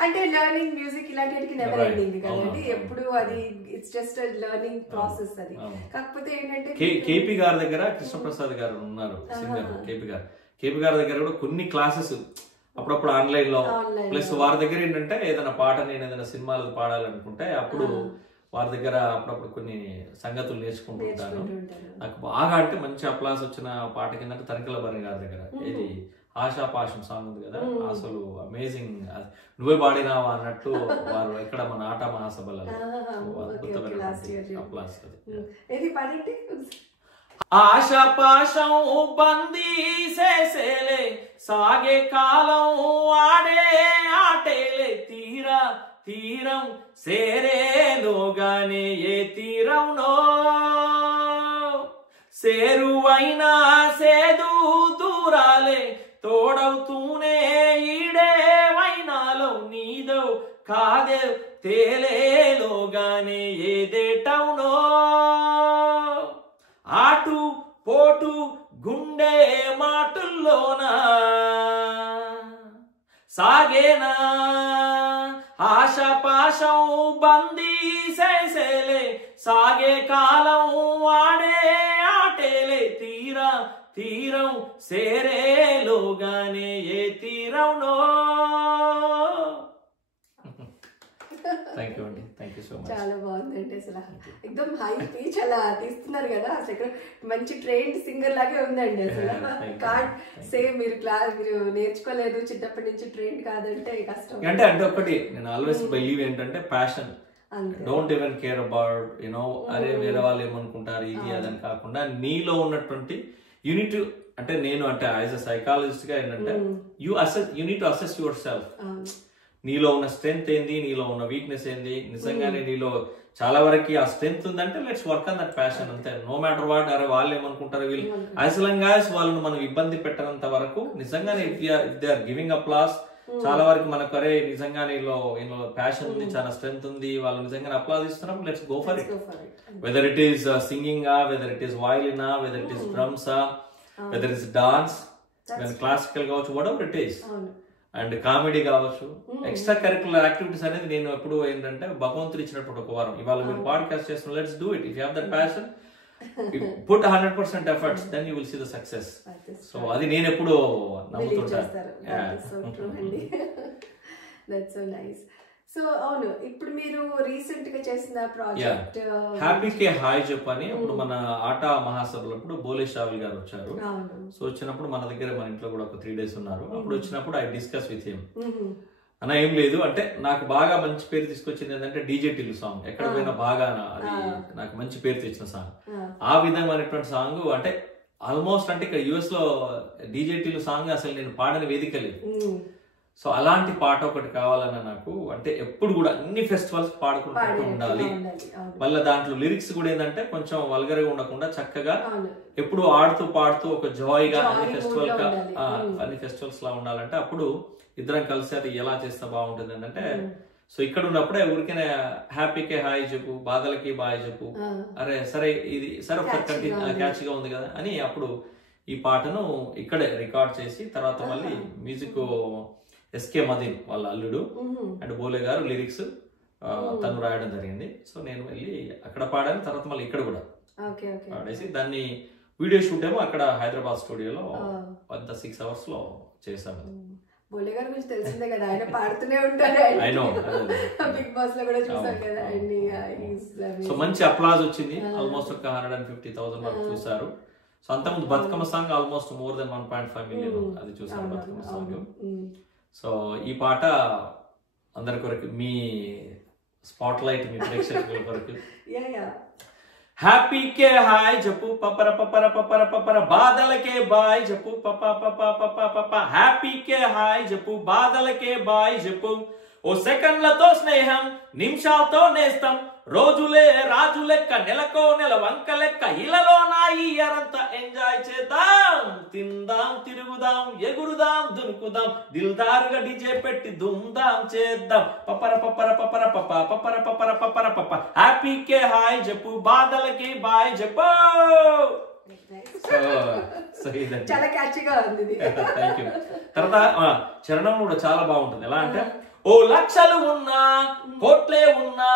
అంటే లెర్నింగ్ మ్యూజిక్ ఇలాంటికి నెవర్ ఎండింగ్ కదండి, ఎప్పుడు అది ఇట్స్ జస్ట్ లెర్నింగ్ ప్రాసెస్. అది కాకపోతే ఏంటంటే కేపీ గారి దగ్గర కృష్ణప్రసాద్ గారు ఉన్నారు సింగర్, కేపీ గారి దగ్గర కూడా కొన్ని క్లాసెస్ అప్పుడప్పుడు ఆన్లైన్ లో, ప్లస్ వారి దగ్గర ఏంటంటే ఏదైనా పాట నేను ఏదైనా సినిమాలు పాడాలనుకుంటే అప్పుడు వారి దగ్గర అప్పుడప్పుడు కొన్ని సంగతులు నేర్చుకుంటుంటాను. నాకు బాగా అంటే మంచి అప్లాస్ వచ్చిన పాట కిందంటే తనికల భరణి గారి దగ్గర ఇది ఆశాపాశం సాంగ్ ఉంది కదా, అసలు అమేజింగ్, నువ్వే పాడినావా అన్నట్టు వారు ఎక్కడ మన ఆట మహాసభలలో అప్లాస్. ఆశాపాశం బందీ చేసేలే సాగే కాలం ఆడే ఆటేలే తీరా తీరం సేరేలోగానే ఏ తీరంనో సేరువైనా సేదు దూరాలే తోడవుతూనే ఈడే వైనాలో నీదో కాదే తేలేలోగానే ఏదేటవునో ఆటు పోటు గుండె మాటుల్లోనా సాగేనా ఆశాపాశం బందీ చేసేలే సాగే కాలం ఆడే ఆటేలే తీరా తీరం సేరేలోగానే ఏ తీరంనో. థ్యాంక్ యూ అండి, థ్యాంక్ యూ సో మచ్. చాలా బాగుందండి, అసలు ఎక్దమ్ హై పీచ్ అలా తీస్తున్నారు కదా, అసలు ఇక్కడ మంచి ట్రైన్డ్ సింగర్ లాగే ఉందండి. అసలు కాడ్ సే మీరు నేర్చుకోలేదు చిన్నప్పటి నుంచి ట్రైన్డ్ కాదంటే కష్టం. అంటే ఒకటి నేను ఆల్వేస్ బిలీవ్ ఏంటంటే passion, don't even care about you know అరే వేరే వాళ్ళు ఏమనుకుంటారు ఇది అదని కాకుండా నీలో ఉన్నటువంటి యూనిట్ అంటే నేను అంటే యాజ్ అ సైకాలజిస్ట్ గా ఏంటంటే you need to assess your self. నీలో ఉన్న స్ట్రెంగ్త్ ఏంది, నీలో ఉన్న వీక్నెస్ ఏంది, నిజంగానే నీలో చాలా వరకు ఆ స్ట్రెంగ్త్ ఉందంటే let's work on that passion అంతే. నో మ్యాటర్ వాట్ అరే వాళ్ళు ఏమనుకుంటారు వీళ్ళు, యాజ్ లాంగ్ యాజ్ వాళ్ళని మనం ఇబ్బంది పెట్టనంత వరకు నిజంగానే if they are giving applause చాలా వరకు మనకు అరే నిజంగా నీలో ప్యాషన్ ఉంది, చాలా స్ట్రెంగ్త్ ఉంది, వాళ్ళు నిజంగా అప్లాస్ ఇస్తున్నప్పుడు let's go for it. Whether it is singing, whether it is violin, whether it is drums, whether it's dance, classical కావచ్చు, whatever it is, and comedy కావచ్చు, ఎక్స్ట్రా కరికులర్ యాక్టివిటీస్ అనేది నేను ఎప్పుడు ఏంటంటే భగవంతుడు ఇచ్చినప్పుడు ఒక వారం ఇవాళ మీరు పాడ్కాస్ట్ చేస్తున్నారు, let's do it. If you have that passion, put 100% efforts, then you will see the success. So అది నేను ఎప్పుడు నమ్ముతుంటాను. సో అవును, ఇప్పుడు మీరు రీసెంట్ గా చేసిన ప్రాజెక్ట్ హ్యాపీ కే హాయ్ చెప్పు అని ఇప్పుడు మన ఆటా మహాసభలో బోలే షావిల్ గారు వచ్చారు. సో వచ్చినప్పుడు మన దగ్గర మన ఇంట్లో కూడా ఒక 3 days ఉన్నారు. అప్పుడు వచ్చినప్పుడు ఐ డిస్కస్ విత్ హిమ్, అన్న ఏం లేదు అంటే నాకు బాగా మంచి పేరు తీసుకొచ్చింది ఏంటంటే డీజే టిల్లు సాంగ్, ఎక్కడ పోయినా బాగా అది నాకు మంచి పేరు తెచ్చిన సాంగ్. ఆ విధమైనటువంటి సాంగ్ అంటే ఆల్మోస్ట్ అంటే ఇక్కడ యుఎస్ లో డీజే టిల్లు సాంగ్ అసలు నేను పాడని వేదిక లేదు. సో అలాంటి పాట ఒకటి కావాలన్న నాకు, అంటే ఎప్పుడు కూడా అన్ని ఫెస్టివల్స్ పాడుకుంటూ ఉండాలి. మళ్ళీ దాంట్లో లిరిక్స్ కూడా ఏంటంటే కొంచెం వల్గర్ గా ఉండకుండా చక్కగా ఎప్పుడు ఆడుతూ పాడుతూ ఒక జాయ్ గా అన్ని ఫెస్టివల్స్ లా ఉండాలంటే అప్పుడు ఇద్దరం కలిసి అది ఎలా చేస్తే బాగుంటుంది ఏంటంటే, సో ఇక్కడ ఉన్నప్పుడే ఊరికే హ్యాపీకే హాయ్ చెప్పు, బాధలకి బాయ్ చెప్పు, అరే సరే ఇది సరే ఒకసారి క్యాచ్గా ఉంది కదా అని అప్పుడు ఈ పాటను ఇక్కడే రికార్డ్ చేసి తర్వాత మళ్ళీ మ్యూజిక్ ఎస్కే మదీన్ వాళ్ళ అల్లుడు అండ్ బోలే గారు లిరిక్స్ తను రాయడం జరిగింది. సో నేను వెళ్ళి అక్కడ పాడాను, తర్వాత మళ్ళీ ఇక్కడ కూడా పాడేసి దాన్ని వీడియో షూట్ ఏమో అక్కడ హైదరాబాద్ స్టూడియోలో 6 hours లో చేశాను. బోలే గారి గురించి తెలిసిందే కదా, ఆయన పాడుతూనే ఉంటారు, బిగ్ బాస్ లో కూడా చూసాం కదా. సో మంచి అప్లాజ్ వచ్చింది, ఆల్మోస్ట్ ఒక 150,000 వరకు చూసారు. సో అంతకుముందు Bathukamma song almost more than 1.5 million అది చూసాను బతుకమ్మ సాంగ్. సో ఈ పాట అందరి కొరకు, మీ స్పాట్ లైట్ మీ ప్రేక్షకుల కొరకు. హ్యాపీకే హాయ్ చెప్పు పపర పపర పపర పపర, బాధలకే బాయ్ చెప్పు పప పప పప పప, హ్యాపీకే హాయ్ చెప్పు బాధలకే బాయ్ చెప్పు. ఓ సెకండ్లతో స్నేహం నిమిషాలతో నేస్తం, రోజులే రాజు లెక్క నెలకో నెల వంక లెక్క, ఇలలో నా ఇయరంతా ఎంజాయ్ చేద్దాం, తిందాం తిరుగుదాం ఎగురుదాం దునుకుదాం, దిల్దారుగా డిజే పెట్టి దుమ్దాం చేద్దాం, పపర పపర పపర పప పపర పపర పపర పప, హ్యాపీకే హాయ్ చెప్పు బాధలకి బాయ్ చెప్పు. చాలా క్యాచీగా ఉంది. తర్వాత చరణం కూడా చాలా బాగుంటుంది. ఎలా అంటే, ఓ లక్షలు ఉన్నా కోట్లే ఉన్నా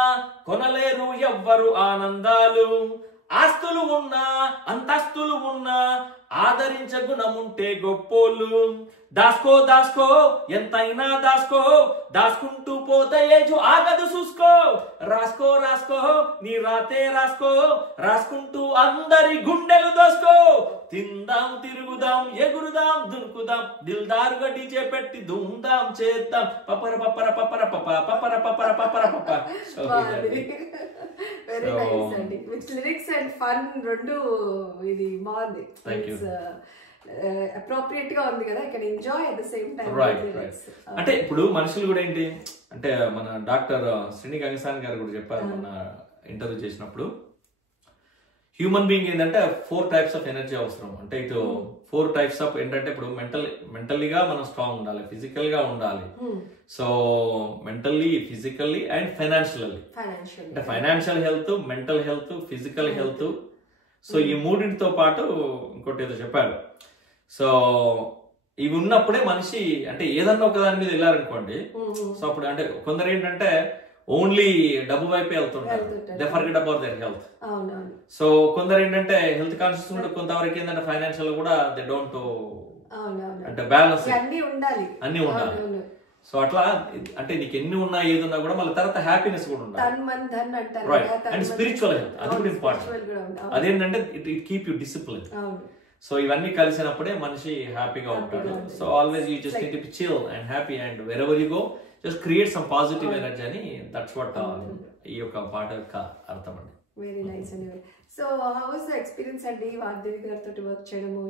కొనలేరు ఎవ్వరు ఆనందాలు, ఆస్తులు ఉన్నా అంతస్తులు ఉన్నా ఆదరించ గుణముంటే గొప్పోళ్ళు, దాసుకో దాసుకో ఎంతైనా దాసుకో, దాచుకుంటూ పోతే ఏజు ఆగదు చూసుకో, రాసుకో రాసుకో నీ రాతే రాసుకో, రాసుకుంటూ అందరి గుండెలు దోసుకో, తిందాం తిరుగుదాం ఎగురుదాం దునుకుదాం, దిల్దారుగా డీజే పెట్టి దుమ్దాం చేద్దాం, పపర పపర పపర పప పపర పపర పపర పప. వెరీ నైస్ అండి. విత్ లిరిక్స్ అండ్ ఫన్ రెండు ఇది బాగుంది. అప్రోప్రియేట్ గా ఉంది కదా, ఇక్కడ enjoy at the same time. అంటే ఇప్పుడు మనుషులు కూడా ఏంటి అంటే, మన డాక్టర్ శ్రీని గంగసాని గారు కూడా చెప్పారు మన ఇంటర్వ్యూ చేసినప్పుడు, హ్యూమన్ బీయింగ్ ఏంటంటే 4 types ఆఫ్ ఎనర్జీ అవసరం. అంటే ఇటు 4 types ఆఫ్ ఏంటంటే, ఇప్పుడు మెంటల్లీగా మనం స్ట్రాంగ్ ఉండాలి, ఫిజికల్ గా ఉండాలి. So mentally, physically and financially. అంటే financial health, mental health, physical health. So ఈ మూడింటితో పాటు ఇంకోటి ఏదో చెప్పాడు. సో ఇవి ఉన్నప్పుడే మనిషి అంటే ఏదన్నా ఒక దాని మీద వెళ్ళారనుకోండి, సో అప్పుడు అంటే కొందరు ఏంటంటే ఓన్లీ డబ్బు వైపే వెళ్తుంటారు, they forget about their health. So కొందరు ఏంటంటే హెల్త్ కాన్షియస్ ఉంటే కొంతవరకు ఏంటంటే ఫైనాన్షియల్ కూడా దే డోంట్ అంటే బ్యాలెన్స్ అన్ని ఉండాలి. సో అట్లా అంటే నీకు ఎన్ని ఉన్నా ఏది ఉన్నా కూడా మళ్ళీ తర్వాత హ్యాపీనెస్ కూడా ఉండాలి. అండ్ స్పిరిచువల్ హెల్త్ అది కూడా ఇంపార్టెంట్. అదేంటంటే it keep you discipline. So ఇవన్నీ కలిసినప్పుడే మనిషి హ్యాపీగా ఉంటాడు. So always you just need to be chill and happy and wherever you go just create some positive energy అని దట్స్ వాట్ ఈ యొక్క పాట యొక్క అర్థం అండి. వెరీ నైస్ అండి. So how was the experience అండి వాగ్దేవి గారితో వర్క్ చేయడము?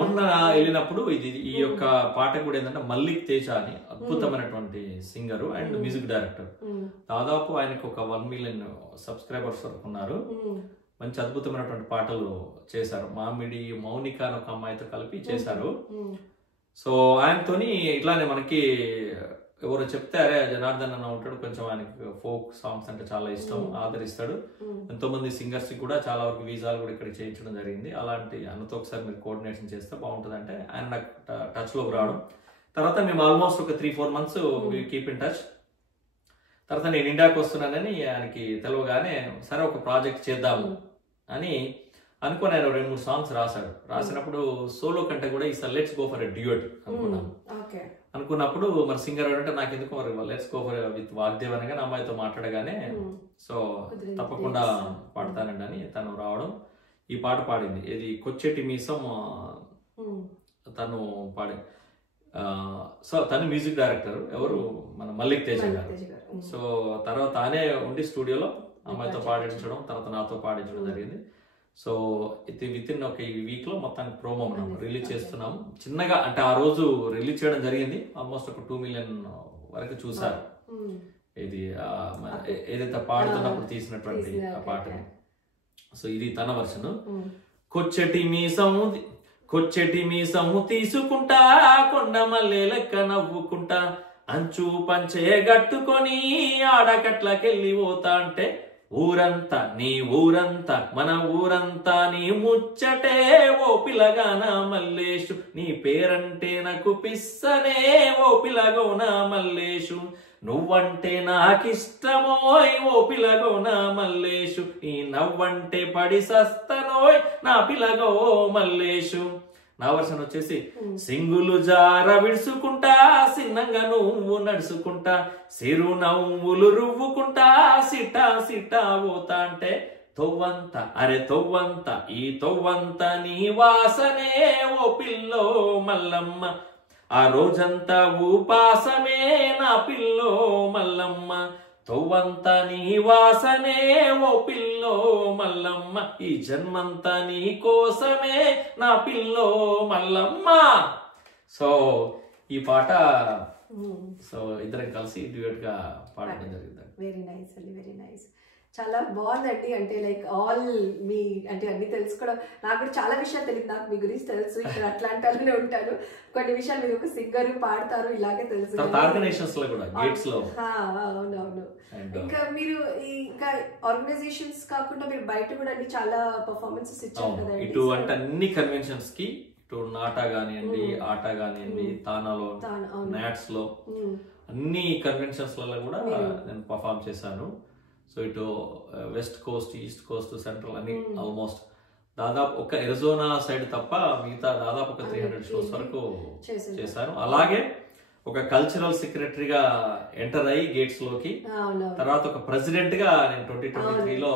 మొన్న వెళ్ళినప్పుడు ఈ యొక్క పాట కూడా ఏంటంటే మల్లిక్ తేజ అని అద్భుతమైనటువంటి సింగర్ అండ్ మ్యూజిక్ డైరెక్టర్. దాదాపు ఆయనకు ఒక 1 million సబ్స్క్రైబర్స్ వరకు ఉన్నారు. మంచి అద్భుతమైనటువంటి పాటలు చేశారు. మామిడి మౌనిక అని ఒక అమ్మాయితో కలిపి చేశారు. సో ఆయనతోని ఇట్లానే మనకి ఎవరో చెప్తే అరే జనార్దన్ అన్న ఉంటాడు, కొంచెం ఆయనకి ఫోక్ సాంగ్స్ అంటే చాలా ఇష్టం, ఆదరిస్తాడు. ఎంతో మంది సింగర్స్ కూడా చాలా వరకు వీసాలు కూడా ఇక్కడ చేయించడం జరిగింది. అలాంటి అన్నతో ఒకసారి మీరు కోఆర్డినేషన్ చేస్తే బాగుంటుంది అంటే ఆయన నాకు టచ్ లోకి రావడం. తర్వాత మేము ఆల్మోస్ట్ ఒక 3-4 months కీప్ ఇన్ టచ్. తర్వాత నేను ఇండియాకి వస్తున్నానని ఆయనకి తెలవగానే సరే ఒక ప్రాజెక్ట్ చేద్దాము అని అనుకుని ఆయన 2-3 songs రాశాడు. రాసినప్పుడు సోలో కంటే కూడా ఈసారి let's go for a duet అనుకున్నాను. అనుకున్నప్పుడు మరి సింగర్ అంటే నాకు ఎందుకు మరి let's go for with Vagdev అనగా అమ్మాయితో మాట్లాడగానే సో తప్పకుండా పాడతానండి అని తను రావడం, ఈ పాట పాడింది. ఇది కొచ్చెటి మీసం తను పాడి. సో తను మ్యూజిక్ డైరెక్టర్ ఎవరు మన మల్లిక్ తేజ గారు. సో తర్వాత తానే ఉండి స్టూడియోలో అమ్మాయితో పాడించడం, తర్వాత నాతో పాడించడం జరిగింది. సో విత్ ఇన్ ఒక వీక్ లో మొత్తానికి ప్రోమో మనం రిలీజ్ చేస్తున్నాం. చిన్నగా అంటే ఆ రోజు రిలీజ్ చేయడం జరిగింది. ఆల్మోస్ట్ ఒక 2 million వరకు చూసారు. ఇది ఏదైతే పాడుతున్నప్పుడు తీసినటువంటి ఆ పాటని. సో ఇది తన వర్షన్. కొచ్చెటి మీసము తీసుకుంటా, కొండ మల్లె లెక్క నవ్వుకుంటా, అంచు పంచే గట్టుకొని ఆడకట్లకెళ్ళి పోతా అంటే, ఊరంతా నీ ఊరంతా మన ఊరంతా నీ ముచ్చటే ఓ పిల్లగానా మల్లేషు, నీ పేరంటే నాకు పిස්සనే ఓ పిల్లగోనా మల్లేషు, నువ్వంటే నాకిష్టమోయ్ ఓ పిల్లగోనా మల్లేషు, నీ నవ్వంటే పడి సస్తనోయ్ నా పిల్లగో మల్లేషు. నా వర్షన్ వచ్చేసి సింగులు జార విడుచుకుంటా, సిన్నంగా నువ్వు నడుచుకుంటా, సిరు నవ్వులు రువ్వుకుంటా, సిటా సిటా పోతా అంటే, తొవ్వంత అరే తొవ్వంత ఈ తొవ్వంత నీ వాసనే ఓ పిల్లో మల్లమ్మ, ఆ రోజంతా ఊపాసమే నా పిల్లో మల్లమ్మ, తొవ్వంత నీ వాసనే ఓ పిల్లో మల్లమ్మ, ఈ జన్మంతా నీ కోసమే నా పిల్లో మల్లమ్మ. సో ఈ పాట సో ఇద్దరం కలిసి డ్యూయట్ గా పాడడం జరిగింది. వెరీ నైస్ అండి, వెరీ నైస్. చాలా బాగుందండి. అంటే లైక్ ఆల్ మీ అంటే అన్ని తెలుసుకోవడం, నాకు కూడా చాలా విషయాలు తెలియదు. నాకు మీ గురించి తెలుసు, ఇక్కడ అట్లాంటిలోనే ఉంటాను. కొన్ని విషయాలు మీరు ఒక సింగర్ పాడతారు ఇలాగే తెలుసు. అవునవును. ఇంకా మీరు ఇంకా ఆర్గనైజేషన్స్ కాకుండా మీరు బయట కూడా అన్ని చాలా పర్ఫార్మెన్సెస్ ఇచ్చారు కదా. ఇటు అంటే అన్ని కన్వెన్షన్స్ కి, ఇటు నాటా కానివ్వండి, ఆట కానివ్వండి, తానాలో, నాట్స్ లో అన్ని కన్వెన్షన్స్ లలో కూడా నేను పర్ఫార్మ్ చేశాను. సో ఇటు west Coast, east Coast, central అన్ని ఆల్మోస్ట్ దాదాపు ఒక ఎరిజోనా సైడ్ తప్ప మిగతా దాదాపు ఒక 300 షోస్ వరకు చేశాను. అలాగే ఒక కల్చరల్ సెక్రటరీగా ఎంటర్ అయ్యి గేట్స్ లోకి, తర్వాత ఒక ప్రెసిడెంట్ గా నేను 2023లో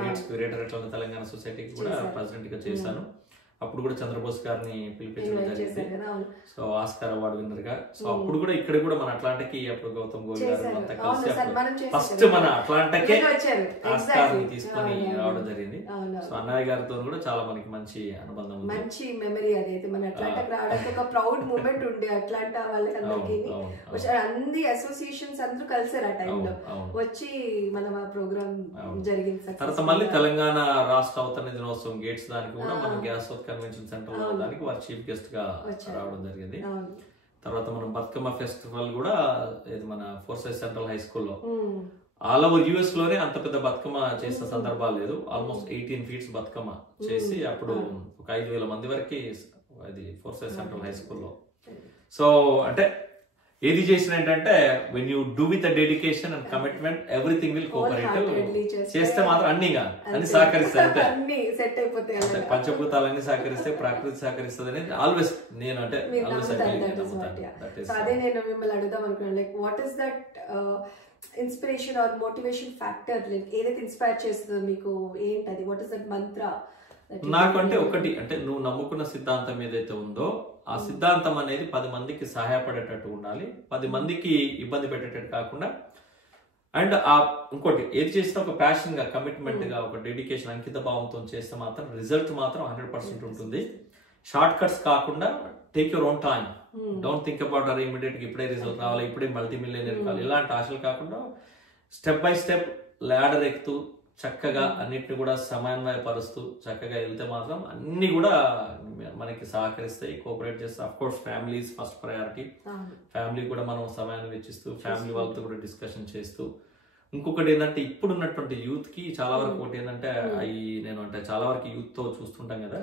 గేట్స్ గ్రేటర్ తెలంగాణ సొసైటీకి కూడా ప్రెసిడెంట్ గా చేశాను. అప్పుడు కూడా చంద్రబోస్ గారిని పిలిపించడం జరిగింది. సో ఆస్కార్ అవార్డు విన్నర్ గా. సో అప్పుడు కూడా ఇక్కడ కూడా మన అట్లాంటికి అప్పుడు గౌతమ్ గోల్ గారు అంతా కలిసి ఫస్ట్ మన అట్లాంటికే ఆస్కార్ తీసుకొని రావడం జరిగింది. సో అన్నయ్య గారితో కూడా చాలా మనకి మంచి అనుబంధం ఉంది, మంచి మెమరీ. అదైతే మన అట్లాంటాకి రావడానికి ఒక ప్రౌడ్ మూమెంట్ ఉండే అట్లాంటా వాళ్ళకందరికి. అన్ని అసోసియేషన్స్ అందరూ కలిసారు ఆ టైంలో వచ్చి మనం ఆ ప్రోగ్రామ్ జరిగింది. తర్వాత మళ్ళీ తెలంగాణ రాష్ట్ర అవతరణ దినోత్సవం గేట్స్ దానికి కూడా మనం గ్యాస్ కన్వెన్షన్ సెంటర్ లో దానికి వారు చీఫ్ గెస్ట్ గా రావడం జరిగింది. తర్వాత మనం బతుకమ్మ ఫెస్టివల్ కూడా మన ఫోర్సైజ్ సెంట్రల్ హై స్కూల్లో ఆల్ ఓవర్ యుఎస్ లోనే అంత పెద్ద బతుకమ్మ చేసిన సందర్భాలు లేదు. ఆల్మోస్ట్ 18 feet బతుకమ్మ చేసి అప్పుడు ఒక 5,000 మంది వరకు అది ఫోర్సైజ్ సెంట్రల్ హై స్కూల్లో. సో అంటే ఏది చేసిన ఏంటంటే when you do with dedication and commitment everything will cooperate. చేస్తే మాత్రం అన్ని సహకరిస్తాయి, అంతే పంచభూతాలన్నీ సహకరిస్తే ప్రకృతి సహకరిస్తుంది అనేది ఆల్వేస్ నేను అంటే అదే నేను మిమ్మల్ని అడుగుదాం అనుకున్నాను. Like what is that inspiration or motivation factor? Like ఏదైతే ఇన్స్పైర్ చేస్తుందో మీకు ఏంటది? వాట్ ఈస్ దట్ మంత్ర? నాకు అంటే ఒకటి అంటే నువ్వు నమ్ముకున్న సిద్ధాంతం ఏదైతే ఉందో ఆ సిద్ధాంతం అనేది 10 మందికి సహాయపడేటట్టు ఉండాలి, 10 మందికి ఇబ్బంది పెట్టేటట్టు కాకుండా. అండ్ ఆ ఇంకోటి ఏది చేసినా ఒక ప్యాషన్ గా, కమిట్మెంట్ గా, ఒక డెడికేషన్, అంకిత భావంతో చేస్తే మాత్రం రిజల్ట్ మాత్రం 100% ఉంటుంది. షార్ట్ కట్స్ కాకుండా take your own time, don't think about అరే ఇమీడియట్ గా ఇప్పుడే రిజల్ట్ రావాలి, ఇప్పుడే మల్టీ మిలియనర్ కావాలి, ఇలాంటి ఆశలు కాకుండా స్టెప్ బై స్టెప్ ల్యాడర్ ఎక్కుతూ చక్కగా అన్నిటిని కూడా సమన్వయపరుస్తూ చక్కగా వెళ్తే మాత్రం అన్ని కూడా మనకి సహకరిస్తాయి, కోఆపరేట్ చేస్తాయి. Of course family is first priority. Family కూడా మనం సమయాన్ని వెచ్చిస్తూ ఫ్యామిలీ వాళ్ళతో కూడా డిస్కషన్ చేస్తూ. ఇంకొకటి ఏంటంటే ఇప్పుడు ఉన్నటువంటి యూత్ కి చాలా వరకు ఒకటి ఏంటంటే నేను అంటే చాలా వరకు యూత్ తో చూస్తుంటాం కదా,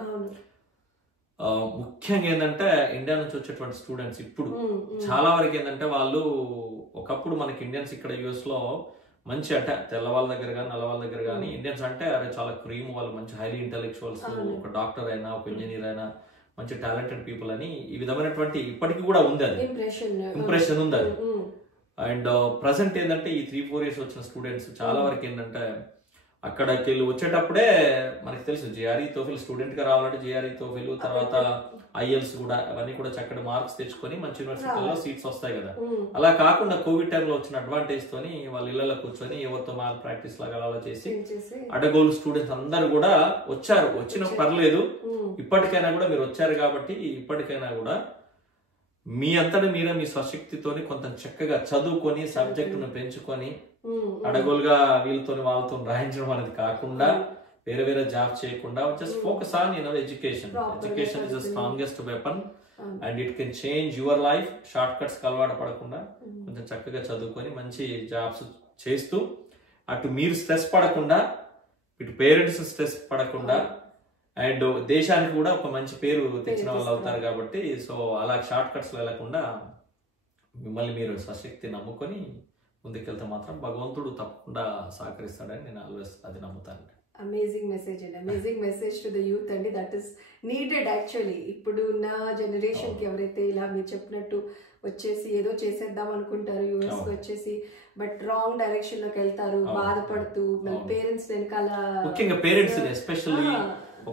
ముఖ్యంగా ఏంటంటే ఇండియా నుంచి వచ్చేటువంటి స్టూడెంట్స్ ఇప్పుడు చాలా వరకు ఏంటంటే వాళ్ళు ఒకప్పుడు మనకి ఇండియన్స్ ఇక్కడ యుఎస్ లో మంచి అంటే తెల్లవాళ్ళ దగ్గర కానీ నల్లవాళ్ళ దగ్గర కానీ ఇండియన్స్ అంటే అరే చాలా క్రీమ్, వాళ్ళు మంచి హైలీ ఇంటెలెక్చువల్స్, ఒక డాక్టర్ అయినా ఒక ఇంజనీర్ అయినా మంచి టాలెంటెడ్ పీపుల్ అని ఈ విధమైనటువంటి ఇప్పటికీ కూడా ఉంది, అది ఇంప్రెషన్ ఉంది అది. అండ్ ప్రజెంట్ ఏంటంటే ఈ 3-4 years వచ్చిన స్టూడెంట్స్ చాలా వరకు ఏంటంటే అక్కడికి వెళ్ళి వచ్చేటప్పుడే మనకి తెలుసు జిఆర్ఈ తోఫిల్ స్టూడెంట్ గా రావాలంటే జిఆర్ఈ తోఫిల్ తర్వాత ఐఎల్స్ కూడా అవన్నీ కూడా చక్కటి మార్క్స్ తెచ్చుకొని మంచి యూనివర్సిటీలో సీట్స్ వస్తాయి కదా. అలా కాకుండా కోవిడ్ టైంలో వచ్చిన అడ్వాంటేజ్ తోని వాళ్ళ ఇళ్లలో కూర్చొని ఎవరితో మాల్ ప్రాక్టీస్ లాగా అలా చేసి అడగోలు స్టూడెంట్స్ అందరు కూడా వచ్చారు. వచ్చిన పర్లేదు, ఇప్పటికైనా కూడా మీరు వచ్చారు కాబట్టి ఇప్పటికైనా కూడా మీ అంతటా మీరే మీ స్వశక్తితోని కొంత చక్కగా చదువుకొని సబ్జెక్టును పెంచుకొని అడగోలుగా వీళ్ళతో వాళ్ళతో రాయించడం అనేది కాకుండా వేరే వేరే జాబ్ చేయకుండా just focus on education. Education is the strongest weapon and it can change your life. Short cuts అలవాటు పడకుండా కొంచెం చక్కగా చదువుకొని మంచి జాబ్స్ చేస్తూ అటు మీరు స్ట్రెస్ పడకుండా, ఇటు పేరెంట్స్ స్ట్రెస్ పడకుండా అండ్ దేశానికి కూడా ఒక మంచి పేరు తెచ్చిన వాళ్ళు అవుతారు కాబట్టి. సో అలా షార్ట్ కట్స్ వెళ్లకుండా మిమ్మల్ని మీరు స్వశక్తి నమ్ముకొని ముందుకెళ్తే మాత్రం భగవంతుడు తప్పకుండా సహకరిస్తాడని నేను ఆల్వేస్ అది నమ్ముతాను. అమేజింగ్ మెసేజ్ అండి, amazing message to the youth అండి. That is needed actually. ఇప్పుడు ఉన్న జనరేషన్కి ఎవరైతే ఇలా మీరు చెప్పినట్టు వచ్చేసి ఏదో చేసేద్దాం అనుకుంటారు, యూఎస్కి వచ్చేసి బట్ రాంగ్ డైరెక్షన్ లోకి వెళ్తారు, బాధపడుతూ మళ్ళీ పేరెంట్స్ వెనకాల, ముఖ్యంగా పేరెంట్స్ ఎస్పెషల్లీ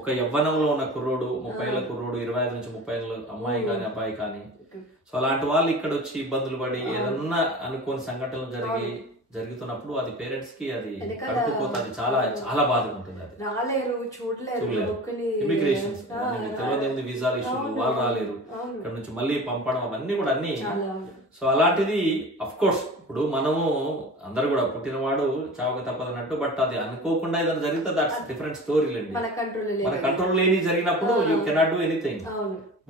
ఒక యవ్వనంలో ఉన్న కుర్రోడు, 30 ఏళ్ళ కుర్రోడు, 25 నుంచి 30 ఏళ్ళ అమ్మాయి కానీ అబ్బాయి కానీ, సో అలాంటి వాళ్ళు ఇక్కడ వచ్చి ఇబ్బందులు పడి ఏదన్నా అనుకోని సంఘటనలు జరుగుతున్నప్పుడు అది పేరెంట్స్ కి అది కడుపుపోతుంది, చాలా చాలా బాధగా ఉంటుంది. అది రాలేరు, చూడలేరు, ఇమిగ్రేషన్ తెలియదు, వీసాల ఇష్యూలు, వాళ్ళు రాలేరు, ఇక్కడ నుంచి మళ్ళీ పంపడం అవన్నీ కూడా అన్ని. సో అలాంటిది అఫ్ కోర్స్ ఇప్పుడు మనము అందరు కూడా పుట్టినవాడు చావక తప్పదన్నట్టు, బట్ అది అనుకోకుండా ఏదైనా జరిగితే దట్స్ డిఫరెంట్ స్టోరీ లేండి. మన కంట్రోల్ లేని జరిగినప్పుడు you cannot do anything.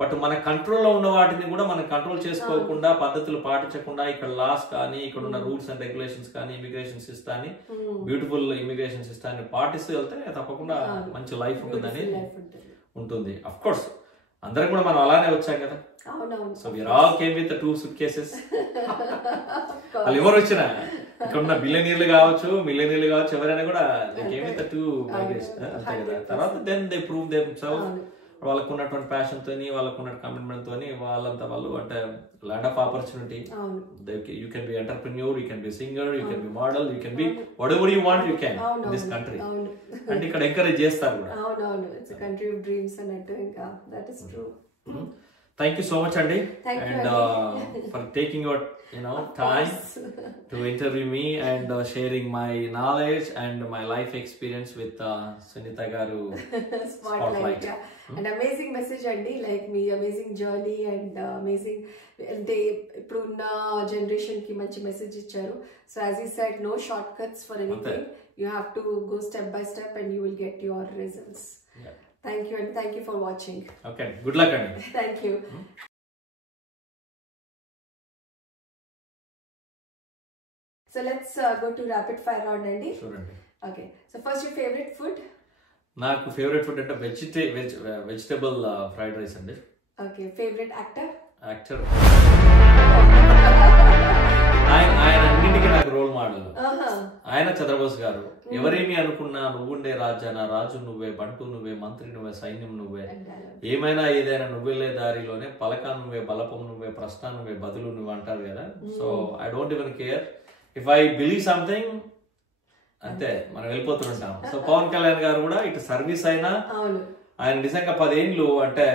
But మన కంట్రోల్లో ఉన్న వాటిని కూడా మనం కంట్రోల్ చేసుకోకుండా, పద్ధతులు పాటించకుండా, ఇక్కడ లాస్ కానీ ఇక్కడ ఉన్న రూల్స్ అండ్ రెగ్యులేషన్స్ కానీ, ఇమిగ్రేషన్ సిస్టాన్ని, బ్యూటిఫుల్ ఇమిగ్రేషన్ సిస్టాన్ని పాటిస్తూ వెళ్తే తప్పకుండా మంచి లైఫ్ ఉంటుంది. అఫ్ కోర్స్ అందరం కూడా మనం అలానే వచ్చాం కదా. So we are all came with 2 suitcases. వాళ్ళు ఎవరు వచ్చినా ఇక్కడ ఉన్న బిలియనీర్లు కావచ్చు, మిలియనీర్లు కావచ్చు, ఎవరైనా కూడా దే కేమ్ విత్ 2 baggage అంతే కదా. తర్వాత దెన్ దే ప్రూవ్ దెమ్సెల్ఫ్. వాళ్ళకు ఉన్నటువంటి ప్యాషన్ తోని, వాళ్ళకు ఉన్న కమిట్మెంట్ తోని వాళ్ళంతా వాళ్ళు అంటే land of opportunity. You can be entrepreneur, you can be singer, you can be model, you can be whatever you want you can in this country. అంటే ఇక్కడ ఎంకరేజ్ చేస్తారు కూడా. అవునవును, it's a country of dreams అన్నట్టు. ఇంకా that is true. Thank you so much, Andy, and for taking your time to interview me and sharing my knowledge and my life experience with Sunita Garu Spotlight. And amazing message Andy, like me amazing journey and amazing ante ippudunna generation ki manchi message icharu. So as he said, no shortcuts for anything. You have to go step by step and you will get your results. Yeah. Thank you, and thank you for watching. Okay, good luck, Andy. Thank you. So let's go to rapid fire round, Andy. Sure, Andy. Okay, so first, your favorite food? నాకు ఫేవరెట్ ఫుడ్ అంటే వెజిటబుల్ ఫ్రైడ్ రైస్ అండి. Okay, favourite actor? ఆయన అన్నింటికి నాకు రోల్ మోడల్. ఆయన చంద్రబోస్ గారు. ఎవరేమి అనుకున్నా నువ్వుండే రాజా, నా రాజు నువ్వే, బంటు నువ్వే, మంత్రి నువ్వే, సైన్యం నువ్వే, ఏమైనా ఏదైనా నువ్వెళ్ళే దారిలోనే, పలక నువ్వే, బలపం నువ్వే, ప్రశ్న నువ్వే, బదులు నువ్వు అంటారు కదా. So I don't even care if I believe something, అంతే మనం వెళ్ళిపోతుంటాం. సో పవన్ కళ్యాణ్ గారు కూడా ఇటు సర్వీస్ అయినా, ఆయన నిజంగా 10 ఏళ్ళు అంటే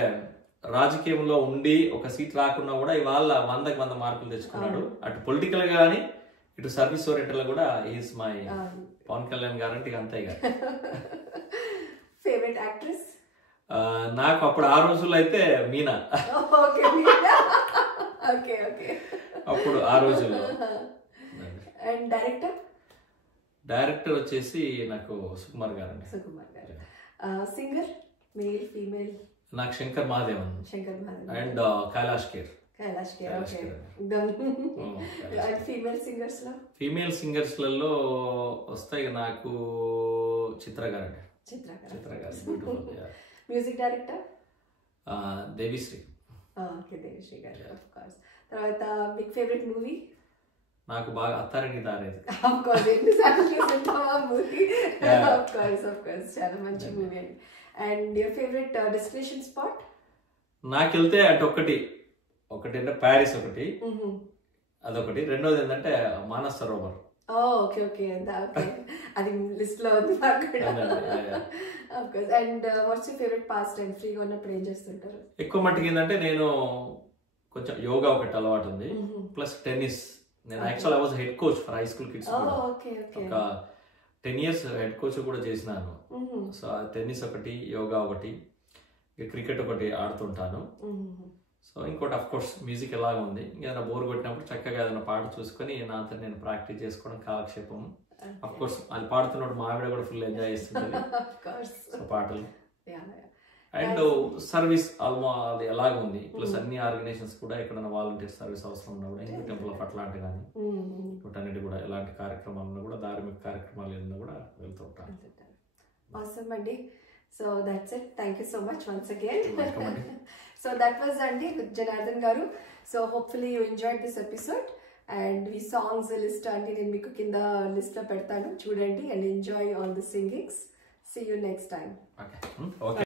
రాజకీయంలో ఉండి ఒక సీట్ రాకున్నా కూడా ఇవాళ 100కి 100 మార్కులు తెచ్చుకున్నాడు. అటు పొలిటికల్ గా కానీ ఇటు సర్వీస్ ఓరియంటెడ్ లో కూడా ఈజ్ మై పవన్ కళ్యాణ్ గారు అంటే అంతే. Favourite actress? నాకు అప్పుడు ఆ రోజుల్లో అయితే మీనా. అప్పుడు ఆ రోజుల్లో. And director? డైరెక్టర్ వచ్చేసి నాకు సుకుమార్ గారు అండి. సుకుమార్ గారు. Singer male female? నాకు Shankar Mahadevan and Kailash Kher. Female singers లలో వస్తాయి నాకు చిత్ర గారు అండి. చిత్ర గారు. Music director? దేవిశ్రీ. దేవిశ్రీ గారు. Of course. తర్వాత బిగ్ ఫేవరెట్ మూవీ? నాకు బాగా అత్తారింటి దారేది. ఆఫ్ కోర్స్, ఎన్నిసార్లు చూసుంటాం ఆ మూవీ. ఆఫ్ కోర్స్ చాలా మంచి మూవీ అండి. And your favourite destination spot? నాకు వెళ్తే అంటే ఒకటి అంటే ప్యారిస్ ఒకటి, అదొకటి. రెండోది ఏంటంటే మానస్ సరోవర్. ఓకే ఓకే, అది లిస్ట్ లో ఉంది. And what's your favourite pass time? ఫ్రీగా ఉన్నప్పుడు ఏం చేస్తుంటారు? ఎక్కువ మట్టుకు ఏంటంటే నేను కొంచెం యోగా ఒకటి అలవాటు ఉంది, ప్లస్ టెన్నిస్. నేను actual I was head coach for high school kids. ఒక 10 years హెడ్ కోచ్ కూడా చేసినాను. సో టెన్నిస్ ఒకటి, యోగా ఒకటి, క్రికెట్ ఒకటి ఆడుతుంటాను. సో ఇంకోటి అఫ్ కోర్స్ మ్యూజిక్ ఎలాగ ఉంది. ఏదైనా బోర్ కొట్టినప్పుడు చక్కగా ఏదైనా పాట చూసుకొని నాతో నేను ప్రాక్టీస్ చేసుకోవడం కాలక్షేపం. అఫ్ కోర్స్ అది పాడుతున్నప్పుడు మా ఆవిడ కూడా ఫుల్ ఎంజాయ్ చేస్తుంది పాటలు. అండ్ సర్వీస్ ఆల్మోస్ట్ అది ఎలాగ ఉంది. ప్లస్ అన్ని ఆర్గనైజేషన్స్ కూడా ఎక్కడైనా వాలంటీర్ సర్వీస్ అవసరం ఉన్నా కూడా, హిందూ టెంపుల్ ఆఫ్ అట్లాంటి కానీ వీటన్నిటి కూడా ఎలాంటి కార్యక్రమాలు కూడా, ధార్మిక కార్యక్రమాలు ఏదైనా కూడా వెళ్తూ ఉంటాను. Awesome అండి. So that's it. Thank you so much once again. So that was Andy with Janardhan Garu. So hopefully you enjoyed this episode. And we songs list Andy నేను మీకు కింద లిస్ట్ లో పెడతాను, చూడండి and enjoy all the singings. See you next time. Okay okay